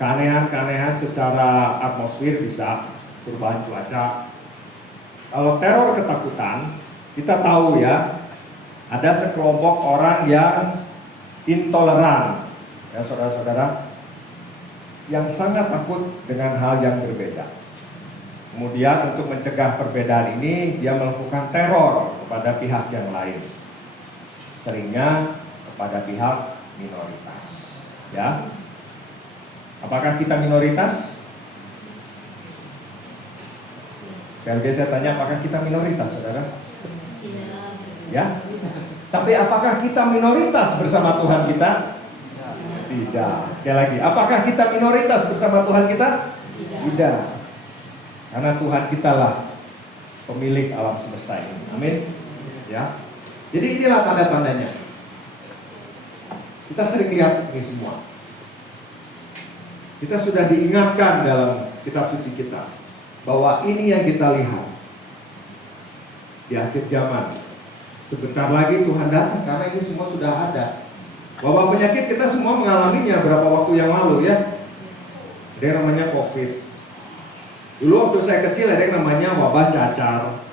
keanehan-keanehan secara atmosfer, bisa perubahan cuaca. Kalau teror ketakutan, kita tahu ya, ada sekelompok orang yang intoleran, ya saudara-saudara, yang sangat takut dengan hal yang berbeda. Kemudian untuk mencegah perbedaan ini, dia melakukan teror kepada pihak yang lain, seringnya kepada pihak minoritas. Ya, apakah kita minoritas? Sekali lagi saya tanya, apakah kita minoritas, saudara? Ya. Tapi apakah kita minoritas bersama Tuhan kita? Tidak. Sekali lagi, apakah kita minoritas bersama Tuhan kita? Tidak. Karena Tuhan kita lah pemilik alam semesta ini. Amin. Ya. Jadi inilah tanda-tandanya. Kita sering lihat ini semua. Kita sudah diingatkan dalam kitab suci kita bahwa ini yang kita lihat di akhir zaman. Sebentar lagi Tuhan datang, karena ini semua sudah ada. Wabah penyakit kita semua mengalaminya berapa waktu yang lalu ya. Ada yang namanya COVID. Dulu waktu saya kecil ada yang namanya wabah cacar.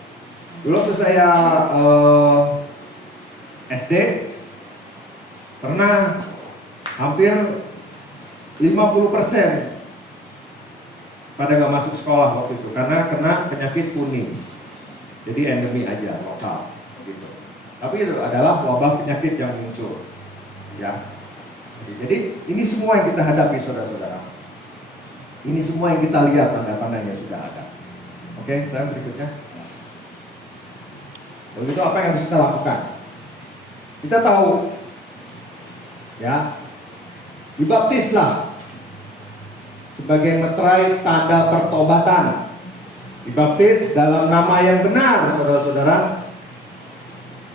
Dulu waktu saya SD pernah hampir 50% pada nggak masuk sekolah waktu itu karena kena penyakit kuning. Jadi endemi aja, lokal gitu. Tapi itu adalah wabah penyakit yang muncul. Ya. Jadi ini semua yang kita hadapi, saudara-saudara. Ini semua yang kita lihat tanda-tandanya sudah ada. Oke, saya berikutnya. Lalu itu apa yang harus kita lakukan? Kita tahu, ya, dibaptislah sebagai meterai tanda pertobatan. Dibaptis dalam nama yang benar, saudara-saudara.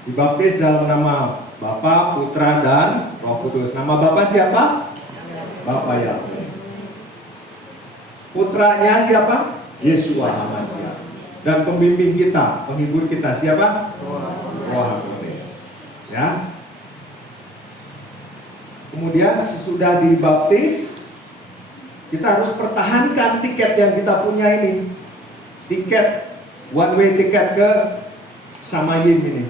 Dibaptis dalam nama Bapa, Putra, dan Roh Kudus. Nama Bapa siapa? Bapa Yahweh. Putranya siapa? Yesua HaMashiach. Dan pembimbing kita, penghibur kita siapa? Roh Kudus. Ya. Kemudian sesudah dibaptis, kita harus pertahankan tiket yang kita punya ini. Tiket one way tiket ke Samayim ini,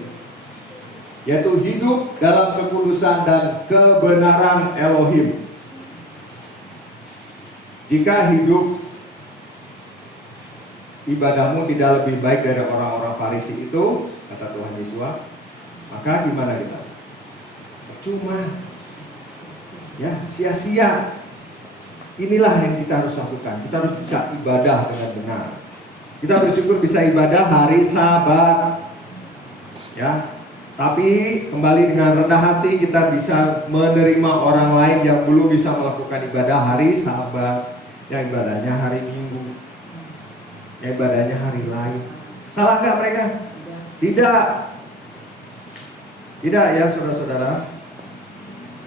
yaitu hidup dalam kekudusan dan kebenaran Elohim. Jika hidup ibadahmu tidak lebih baik dari orang-orang Farisi itu, kata Tuhan Yesus, maka gimana kita? Percuma, ya, sia-sia. Inilah yang kita harus lakukan. Kita harus bisa ibadah dengan benar. Kita bersyukur bisa ibadah hari Sabat, ya. Tapi kembali dengan rendah hati kita bisa menerima orang lain yang belum bisa melakukan ibadah hari Sabat, yang ibadahnya hari Minggu, yang ibadahnya hari lain. Salah nggak mereka? Tidak. Tidak ya saudara-saudara.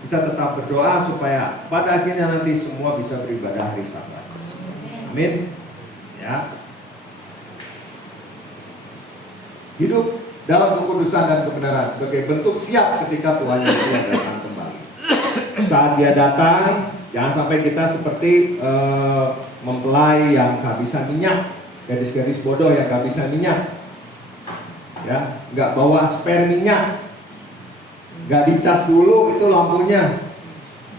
Kita tetap berdoa supaya pada akhirnya nanti semua bisa beribadah hari Sabat. Amin. Ya. Hidup dalam kekudusan dan kebenaran sebagai bentuk siap ketika Tuhan Yesus datang kembali. Saat Dia datang, jangan sampai kita seperti mempelai yang kehabisan minyak, gadis-gadis bodoh yang kehabisan minyak, ya, nggak bawa spare minyak, nggak dicas dulu itu lampunya,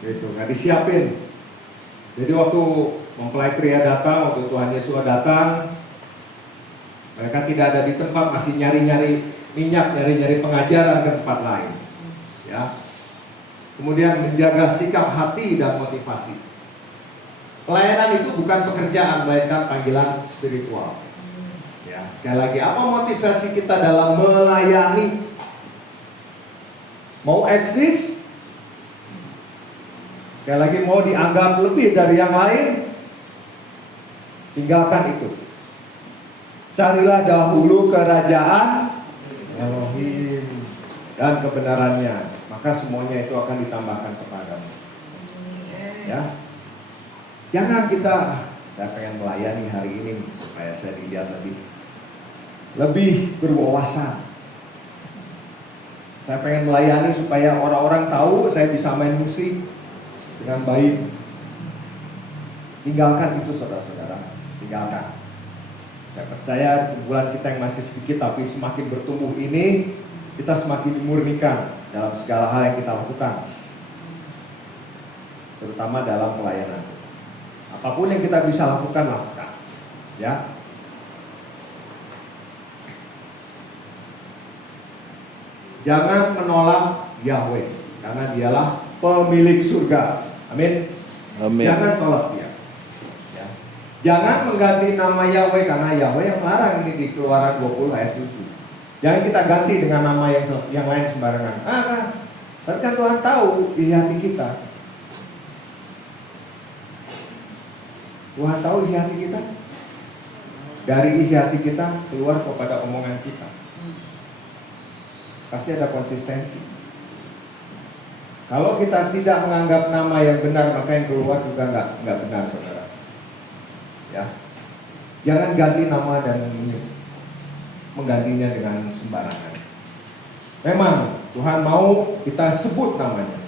gitu, nggak disiapin. Jadi waktu mempelai pria datang, waktu Tuhan Yesus datang, mereka tidak ada di tempat, masih nyari-nyari minyak, nyari-nyari pengajaran ke tempat lain. Ya. Kemudian menjaga sikap hati dan motivasi. Pelayanan itu bukan pekerjaan, melainkan panggilan spiritual. Ya, sekali lagi, apa motivasi kita dalam melayani? Mau eksis? Sekali lagi, mau dianggap lebih dari yang lain? Tinggalkan itu. Carilah dahulu kerajaan Elohim dan kebenarannya, maka semuanya itu akan ditambahkan kepadamu. Ya, jangan saya pengen melayani hari ini supaya saya dilihat lebih berwawasan. Saya pengen melayani supaya orang-orang tahu saya bisa main musik dengan baik. Tinggalkan itu, saudara-saudara. Tinggalkan. Saya percaya kumpulan kita yang masih sedikit tapi semakin bertumbuh ini, kita semakin dimurnikan dalam segala hal yang kita lakukan, terutama dalam pelayanan. Apapun yang kita bisa lakukan, lakukan. Ya. Jangan menolak Yahweh, karena dialah pemilik surga. Amin. Amin. Jangan tolak dia. Ya. Jangan mengganti nama Yahweh, karena Yahweh yang melarang ini di Keluaran 20 ayat 7. Jangan kita ganti dengan nama yang lain sembarangan. Tapi kan Tuhan tahu isi hati kita. Tuhan tahu isi hati kita. Dari isi hati kita keluar kepada omongan kita. Pasti ada konsistensi. Kalau kita tidak menganggap nama yang benar, maka yang keluar juga nggak benar, saudara. Ya, jangan ganti nama dan menggantinya dengan sembarangan. Memang Tuhan mau kita sebut namanya,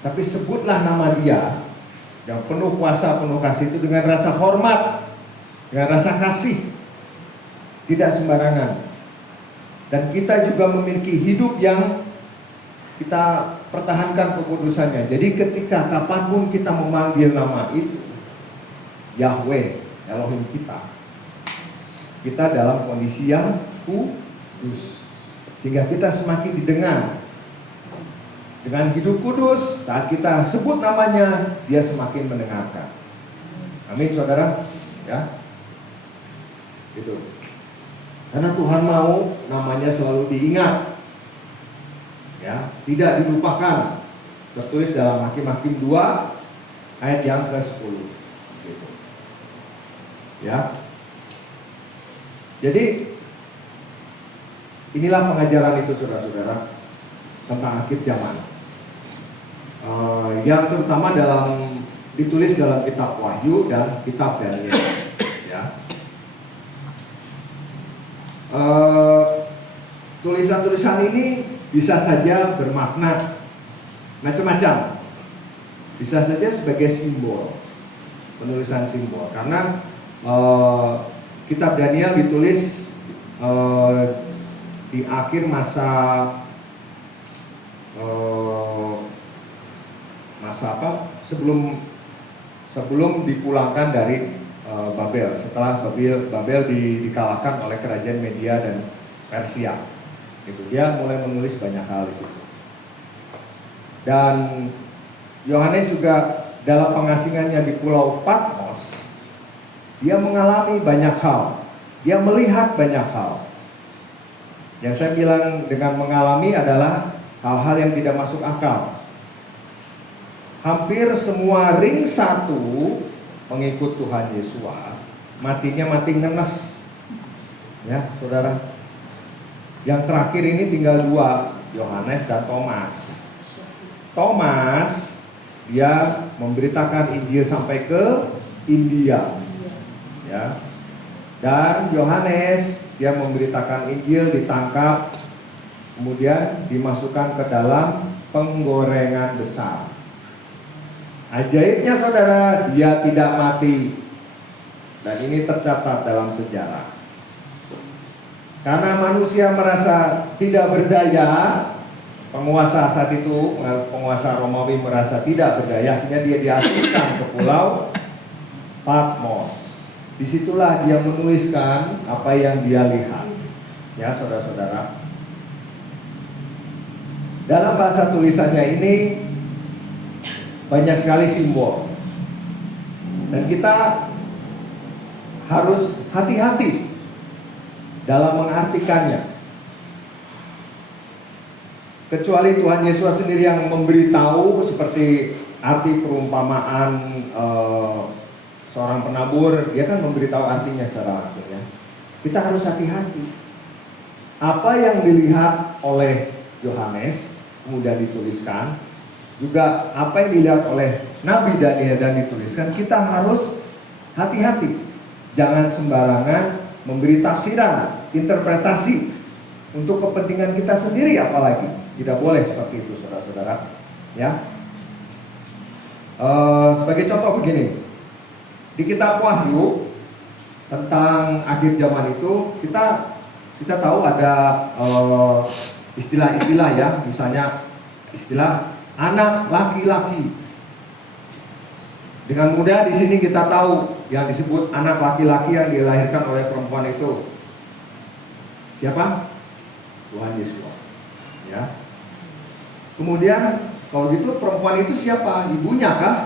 tapi sebutlah nama Dia yang penuh kuasa, penuh kasih itu dengan rasa hormat, dengan rasa kasih, tidak sembarangan. Dan kita juga memiliki hidup yang kita pertahankan kekudusannya. Jadi ketika kapanpun kita memanggil nama itu, Yahweh, Elohim kita dalam kondisi yang kudus, sehingga kita semakin didengar. Dengan hidup kudus, saat kita sebut namanya, Dia semakin mendengarkan. Amin, saudara. Ya, gitu. Karena Tuhan mau namanya selalu diingat, ya, tidak dilupakan. Tertulis dalam Hakim-Hakim 2 ayat yang ke-10. Gitu. Ya. Jadi inilah pengajaran itu, saudara-saudara, tentang akhir zaman, yang terutama ditulis dalam kitab Wahyu dan kitab Daniel. Ya. Tulisan-tulisan ini bisa saja bermakna macam-macam. Bisa saja sebagai simbol, penulisan simbol. Karena kitab Daniel ditulis di akhir masa sebelum dipulangkan dari Babel, setelah Babel dikalahkan oleh kerajaan Media dan Persia. Gitu. Dia mulai menulis banyak hal di situ. Dan Yohanes juga dalam pengasingannya di Pulau Patmos, dia mengalami banyak hal, dia melihat banyak hal. Yang saya bilang dengan mengalami adalah hal-hal yang tidak masuk akal. Hampir semua ring 1 pengikut Tuhan Yesus matinya mati ngenes. Ya, saudara. Yang terakhir ini tinggal 2, Yohanes dan Thomas. Thomas dia memberitakan Injil sampai ke India. Ya. Dan Yohanes dia memberitakan Injil, ditangkap, kemudian dimasukkan ke dalam penggorengan besar. Ajaibnya, saudara, dia tidak mati. Dan ini tercatat dalam sejarah. Karena manusia merasa tidak berdaya, penguasa saat itu, penguasa Romawi merasa tidak berdaya, akhirnya dia diasingkan ke Pulau Patmos. Disitulah dia menuliskan apa yang dia lihat. Ya, saudara-saudara. Dalam bahasa tulisannya ini banyak sekali simbol, dan kita harus hati-hati dalam mengartikannya. Kecuali Tuhan Yesus sendiri yang memberitahu, seperti arti perumpamaan seorang penabur, dia kan memberitahu artinya secara langsung ya. Kita harus hati-hati. Apa yang dilihat oleh Yohanes kemudian dituliskan, juga apa yang dilihat oleh Nabi Daniel dan dituliskan, kita harus hati-hati. Jangan sembarangan memberi tafsiran, interpretasi untuk kepentingan kita sendiri, apalagi tidak boleh seperti itu, saudara-saudara. Ya, sebagai contoh begini, di kitab Wahyu tentang akhir zaman itu kita tahu ada istilah-istilah ya, misalnya istilah anak laki-laki. Dengan mudah di sini kita tahu yang disebut anak laki-laki yang dilahirkan oleh perempuan itu siapa? Tuhan Yesus. Ya. Kemudian kalau gitu perempuan itu siapa? Ibunya kah?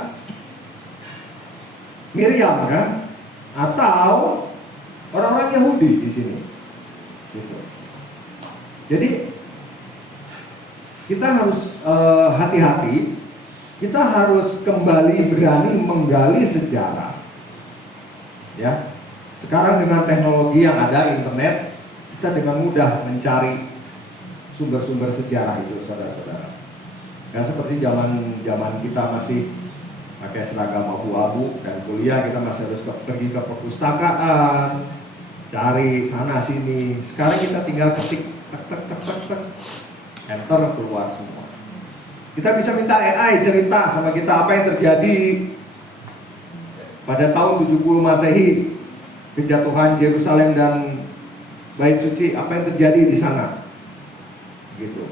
Miriam kah? Atau orang-orang Yahudi di sini? Gitu. Jadi kita harus hati-hati. Kita harus kembali berani menggali sejarah. Ya. Sekarang dengan teknologi yang ada, internet, kita dengan mudah mencari sumber-sumber sejarah itu, saudara-saudara. Ya, seperti zaman kita masih pakai seragam abu-abu dan kuliah, kita masih harus pergi ke perpustakaan, cari sana sini. Sekarang kita tinggal ketik, tek, enter, keluar semua. Kita bisa minta AI cerita sama kita apa yang terjadi pada tahun 70 Masehi, kejatuhan Yerusalem dan Bait Suci, apa yang terjadi di sana. Gitu.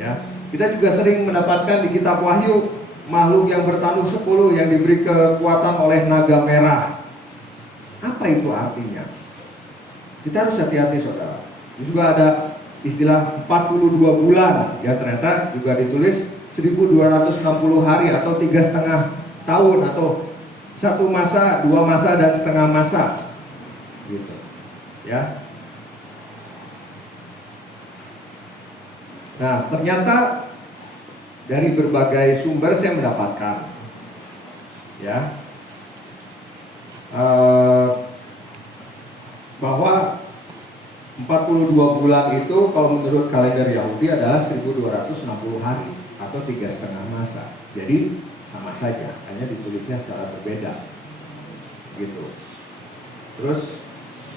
Ya. Kita juga sering mendapatkan di kitab Wahyu makhluk yang bertanduk 10 yang diberi kekuatan oleh naga merah. Apa itu artinya? Kita harus hati-hati, saudara. Juga ada istilah 42 bulan, ya ternyata juga ditulis 1260 hari atau 3,5 tahun atau 1 masa, 2 masa dan setengah masa, gitu, ya. Nah, ternyata dari berbagai sumber saya mendapatkan, ya, bahwa 42 bulan itu kalau menurut kalender Yahudi adalah 1260 hari atau 3,5 masa. Jadi sama saja, hanya ditulisnya secara berbeda, gitu. Terus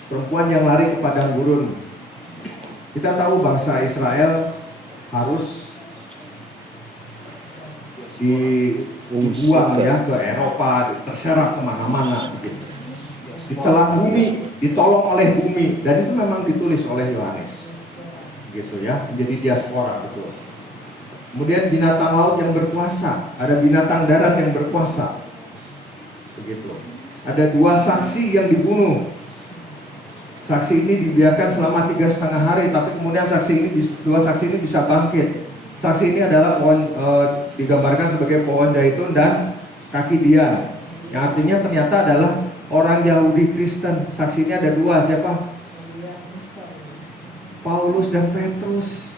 perempuan yang lari ke padang gurun, kita tahu bangsa Israel harus dibuang ya ke Eropa, terserak kemana-mana, gitu. Ditelan bumi, ditolong oleh bumi, dan itu memang ditulis oleh Yohanes, gitu ya, menjadi diaspora, betul. Kemudian binatang laut yang berkuasa, ada binatang darat yang berkuasa, begitu. Ada 2 saksi yang dibunuh. Saksi ini dibiarkan selama 3,5 hari, tapi kemudian 2 saksi ini bisa bangkit. Saksi ini adalah pohon, digambarkan sebagai pohon zaitun dan kaki dian, yang artinya ternyata adalah orang Yahudi Kristen. Saksinya ada 2, siapa? Paulus dan Petrus.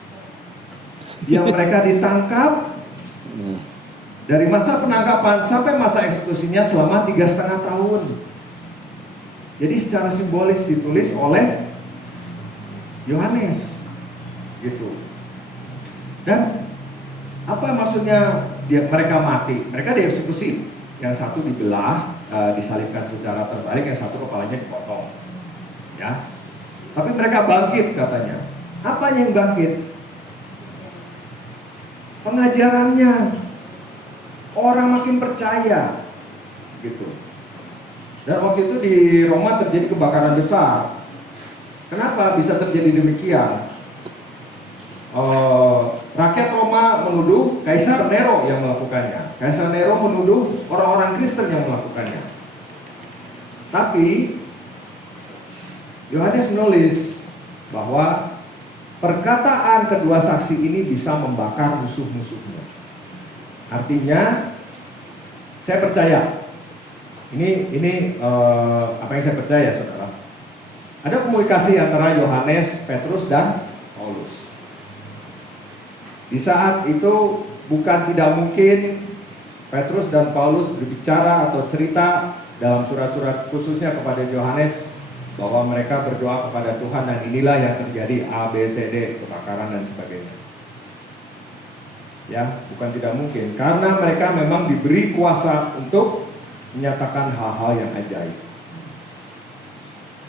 Yang mereka ditangkap dari masa penangkapan sampai masa eksekusinya selama 3,5 tahun. Jadi secara simbolis ditulis oleh Yohanes, gitu. Dan apa maksudnya mereka mati? Mereka dieksekusi. Yang satu dibelah, disalibkan secara terbalik, yang satu kepalanya dipotong, ya. Tapi mereka bangkit katanya. Apa yang bangkit? Pengajarannya. Orang makin percaya, gitu. Dan waktu itu di Roma terjadi kebakaran besar. Kenapa bisa terjadi demikian? Rakyat Roma menuduh Kaisar Nero yang melakukannya. Kaisar Nero menuduh orang-orang Kristen yang melakukannya. Tapi Yohanes menulis bahwa perkataan kedua saksi ini bisa membakar musuh-musuhnya. Artinya, saya percaya, ini apa yang saya percaya, saudara. Ada komunikasi antara Yohanes, Petrus, dan Paulus. Di saat itu bukan tidak mungkin Petrus dan Paulus berbicara atau cerita dalam surat-surat khususnya kepada Yohanes bahwa mereka berdoa kepada Tuhan dan inilah yang terjadi A, B, C, D, kebakaran dan sebagainya. Ya, bukan tidak mungkin karena mereka memang diberi kuasa untuk menyatakan hal-hal yang ajaib.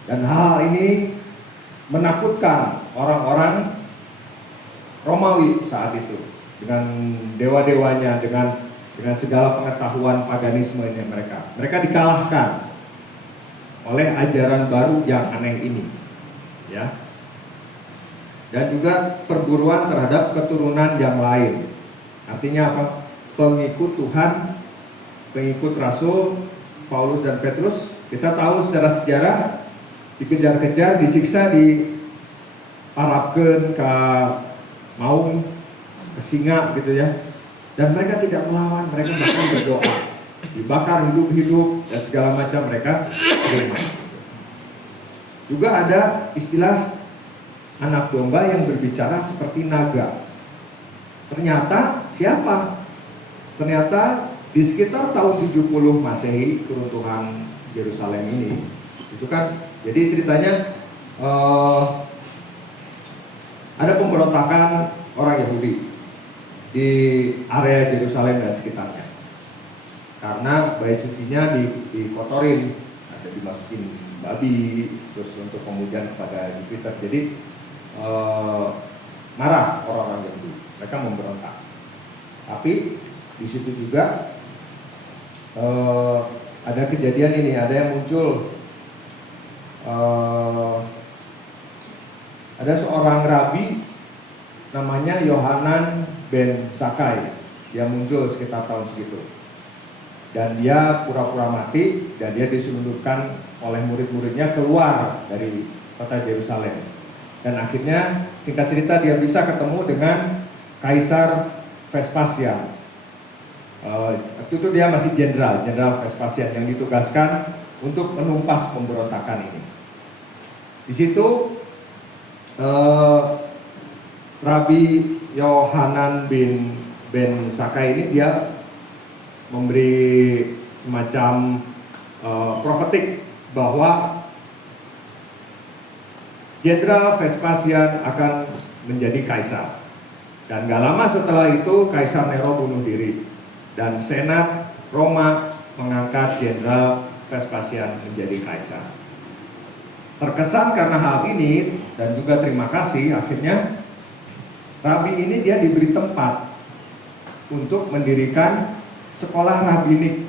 Dan hal ini menakutkan orang-orang Romawi saat itu dengan dewa-dewanya, dengan segala pengetahuan paganismenya mereka. Mereka dikalahkan oleh ajaran baru yang aneh ini, ya. Dan juga perburuan terhadap keturunan yang lain. Artinya apa? Pengikut Tuhan, pengikut Rasul Paulus dan Petrus. Kita tahu secara sejarah dikejar-kejar, disiksa, diparapkan ke Maung, ke Singa gitu ya. Dan mereka tidak melawan, mereka bahkan berdoa. Dibakar hidup-hidup dan segala macam mereka terima. Juga ada istilah anak domba yang berbicara seperti naga. Ternyata siapa? Ternyata di sekitar tahun 70 Masehi keruntuhan Yerusalem ini, itu kan, jadi ceritanya ada pemberontakan orang Yahudi di area Yerusalem dan sekitarnya. Karena bait sucinya dikotorin, ada dimasukin babi, terus untuk pemujaan kepada Jupiter. Jadi marah orang-orang Yahudi, mereka memberontak. Tapi di situ juga ada kejadian ini, ada yang muncul, ada seorang rabi namanya Yohanan ben Zakkai, dia muncul sekitar tahun segitu. Dan dia pura-pura mati dan dia diselundupkan oleh murid-muridnya keluar dari kota Yerusalem. Dan akhirnya singkat cerita dia bisa ketemu dengan Kaisar Vespasian. Waktu itu dia masih jenderal Vespasian yang ditugaskan untuk menumpas pemberontakan ini. Di situ Rabi Yohanan ben Zakkai ini dia memberi semacam profetik bahwa Jenderal Vespasian akan menjadi kaisar. Dan gak lama setelah itu Kaisar Nero bunuh diri dan Senat Roma mengangkat Jenderal Vespasian menjadi kaisar. Terkesan karena hal ini dan juga terima kasih, akhirnya Rabi ini dia diberi tempat untuk mendirikan sekolah rabbinik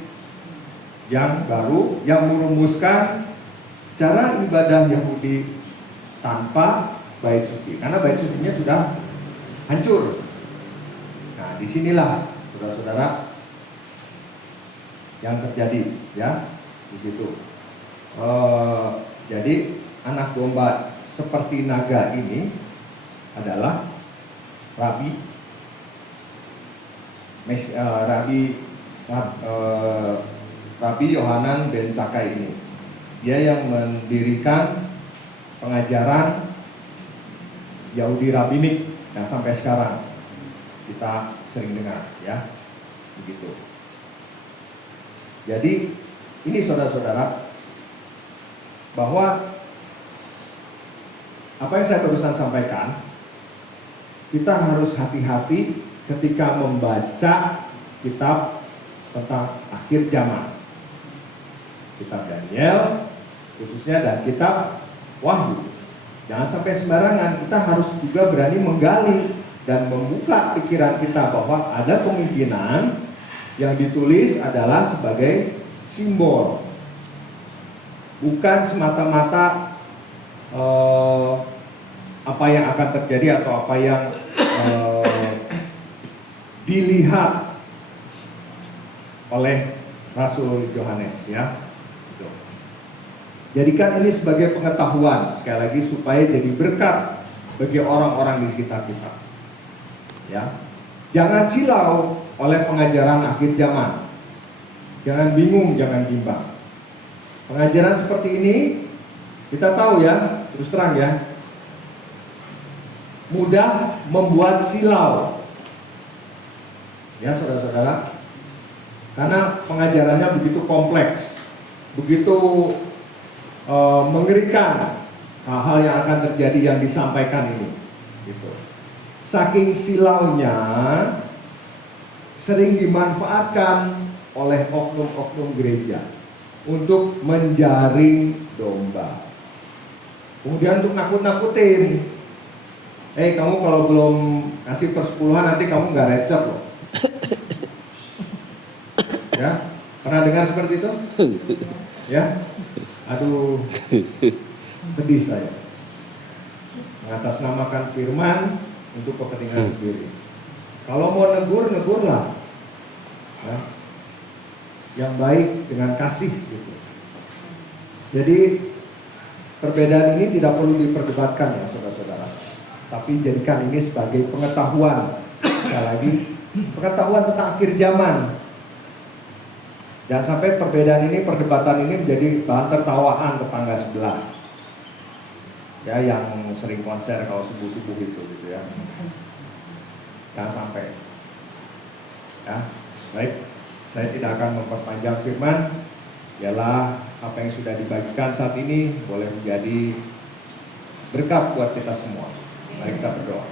yang baru, yang merumuskan cara ibadah Yahudi tanpa bait suci, karena bait sucinya sudah hancur. Nah, disinilah saudara-saudara yang terjadi, ya, di situ. Jadi anak domba seperti naga ini adalah Rabi Yohanan ben Zakkai ini. Dia yang mendirikan pengajaran Yahudi rabbinik yang sampai sekarang kita sering dengar, ya, begitu. Jadi ini saudara-saudara, bahwa apa yang saya barusan sampaikan, kita harus hati-hati ketika membaca kitab tentang akhir zaman, kitab Daniel khususnya dan kitab Wahyu. Jangan sampai sembarangan, kita harus juga berani menggali dan membuka pikiran kita bahwa ada kemungkinan yang ditulis adalah sebagai simbol, bukan semata-mata apa yang akan terjadi atau apa yang dilihat oleh Rasul Yohanes, ya. Jadikan ini sebagai pengetahuan, sekali lagi, supaya jadi berkat bagi orang-orang di sekitar kita. Ya, jangan silau oleh pengajaran akhir zaman. Jangan bingung, jangan bimbang. Pengajaran seperti ini kita tahu ya, terus terang ya, mudah membuat silau. Ya saudara-saudara, karena pengajarannya begitu kompleks, begitu mengerikan hal-hal yang akan terjadi yang disampaikan ini. Gitu. Saking silaunya, sering dimanfaatkan oleh oknum-oknum gereja untuk menjaring domba. Kemudian untuk nakut-nakutin. Kamu kalau belum kasih persepuluhan nanti kamu nggak recep loh. Ya, pernah dengar seperti itu? Ya, aduh, sedih saya. Mengatasnamakan firman untuk kepentingan sendiri. Kalau mau negur, negurlah. Ya. Yang baik dengan kasih gitu. Jadi perbedaan ini tidak perlu diperdebatkan ya saudara-saudara. Tapi jadikan ini sebagai pengetahuan. Sekali lagi, pengetahuan tentang akhir zaman. Jangan sampai perbedaan ini, perdebatan ini menjadi bahan tertawaan tetangga sebelah. Ya, yang sering konser kalau subuh-subuh gitu ya. Jangan sampai. Ya, baik. Saya tidak akan memperpanjang firman. Ialah apa yang sudah dibagikan saat ini boleh menjadi berkat buat kita semua. Mari kita berdoa.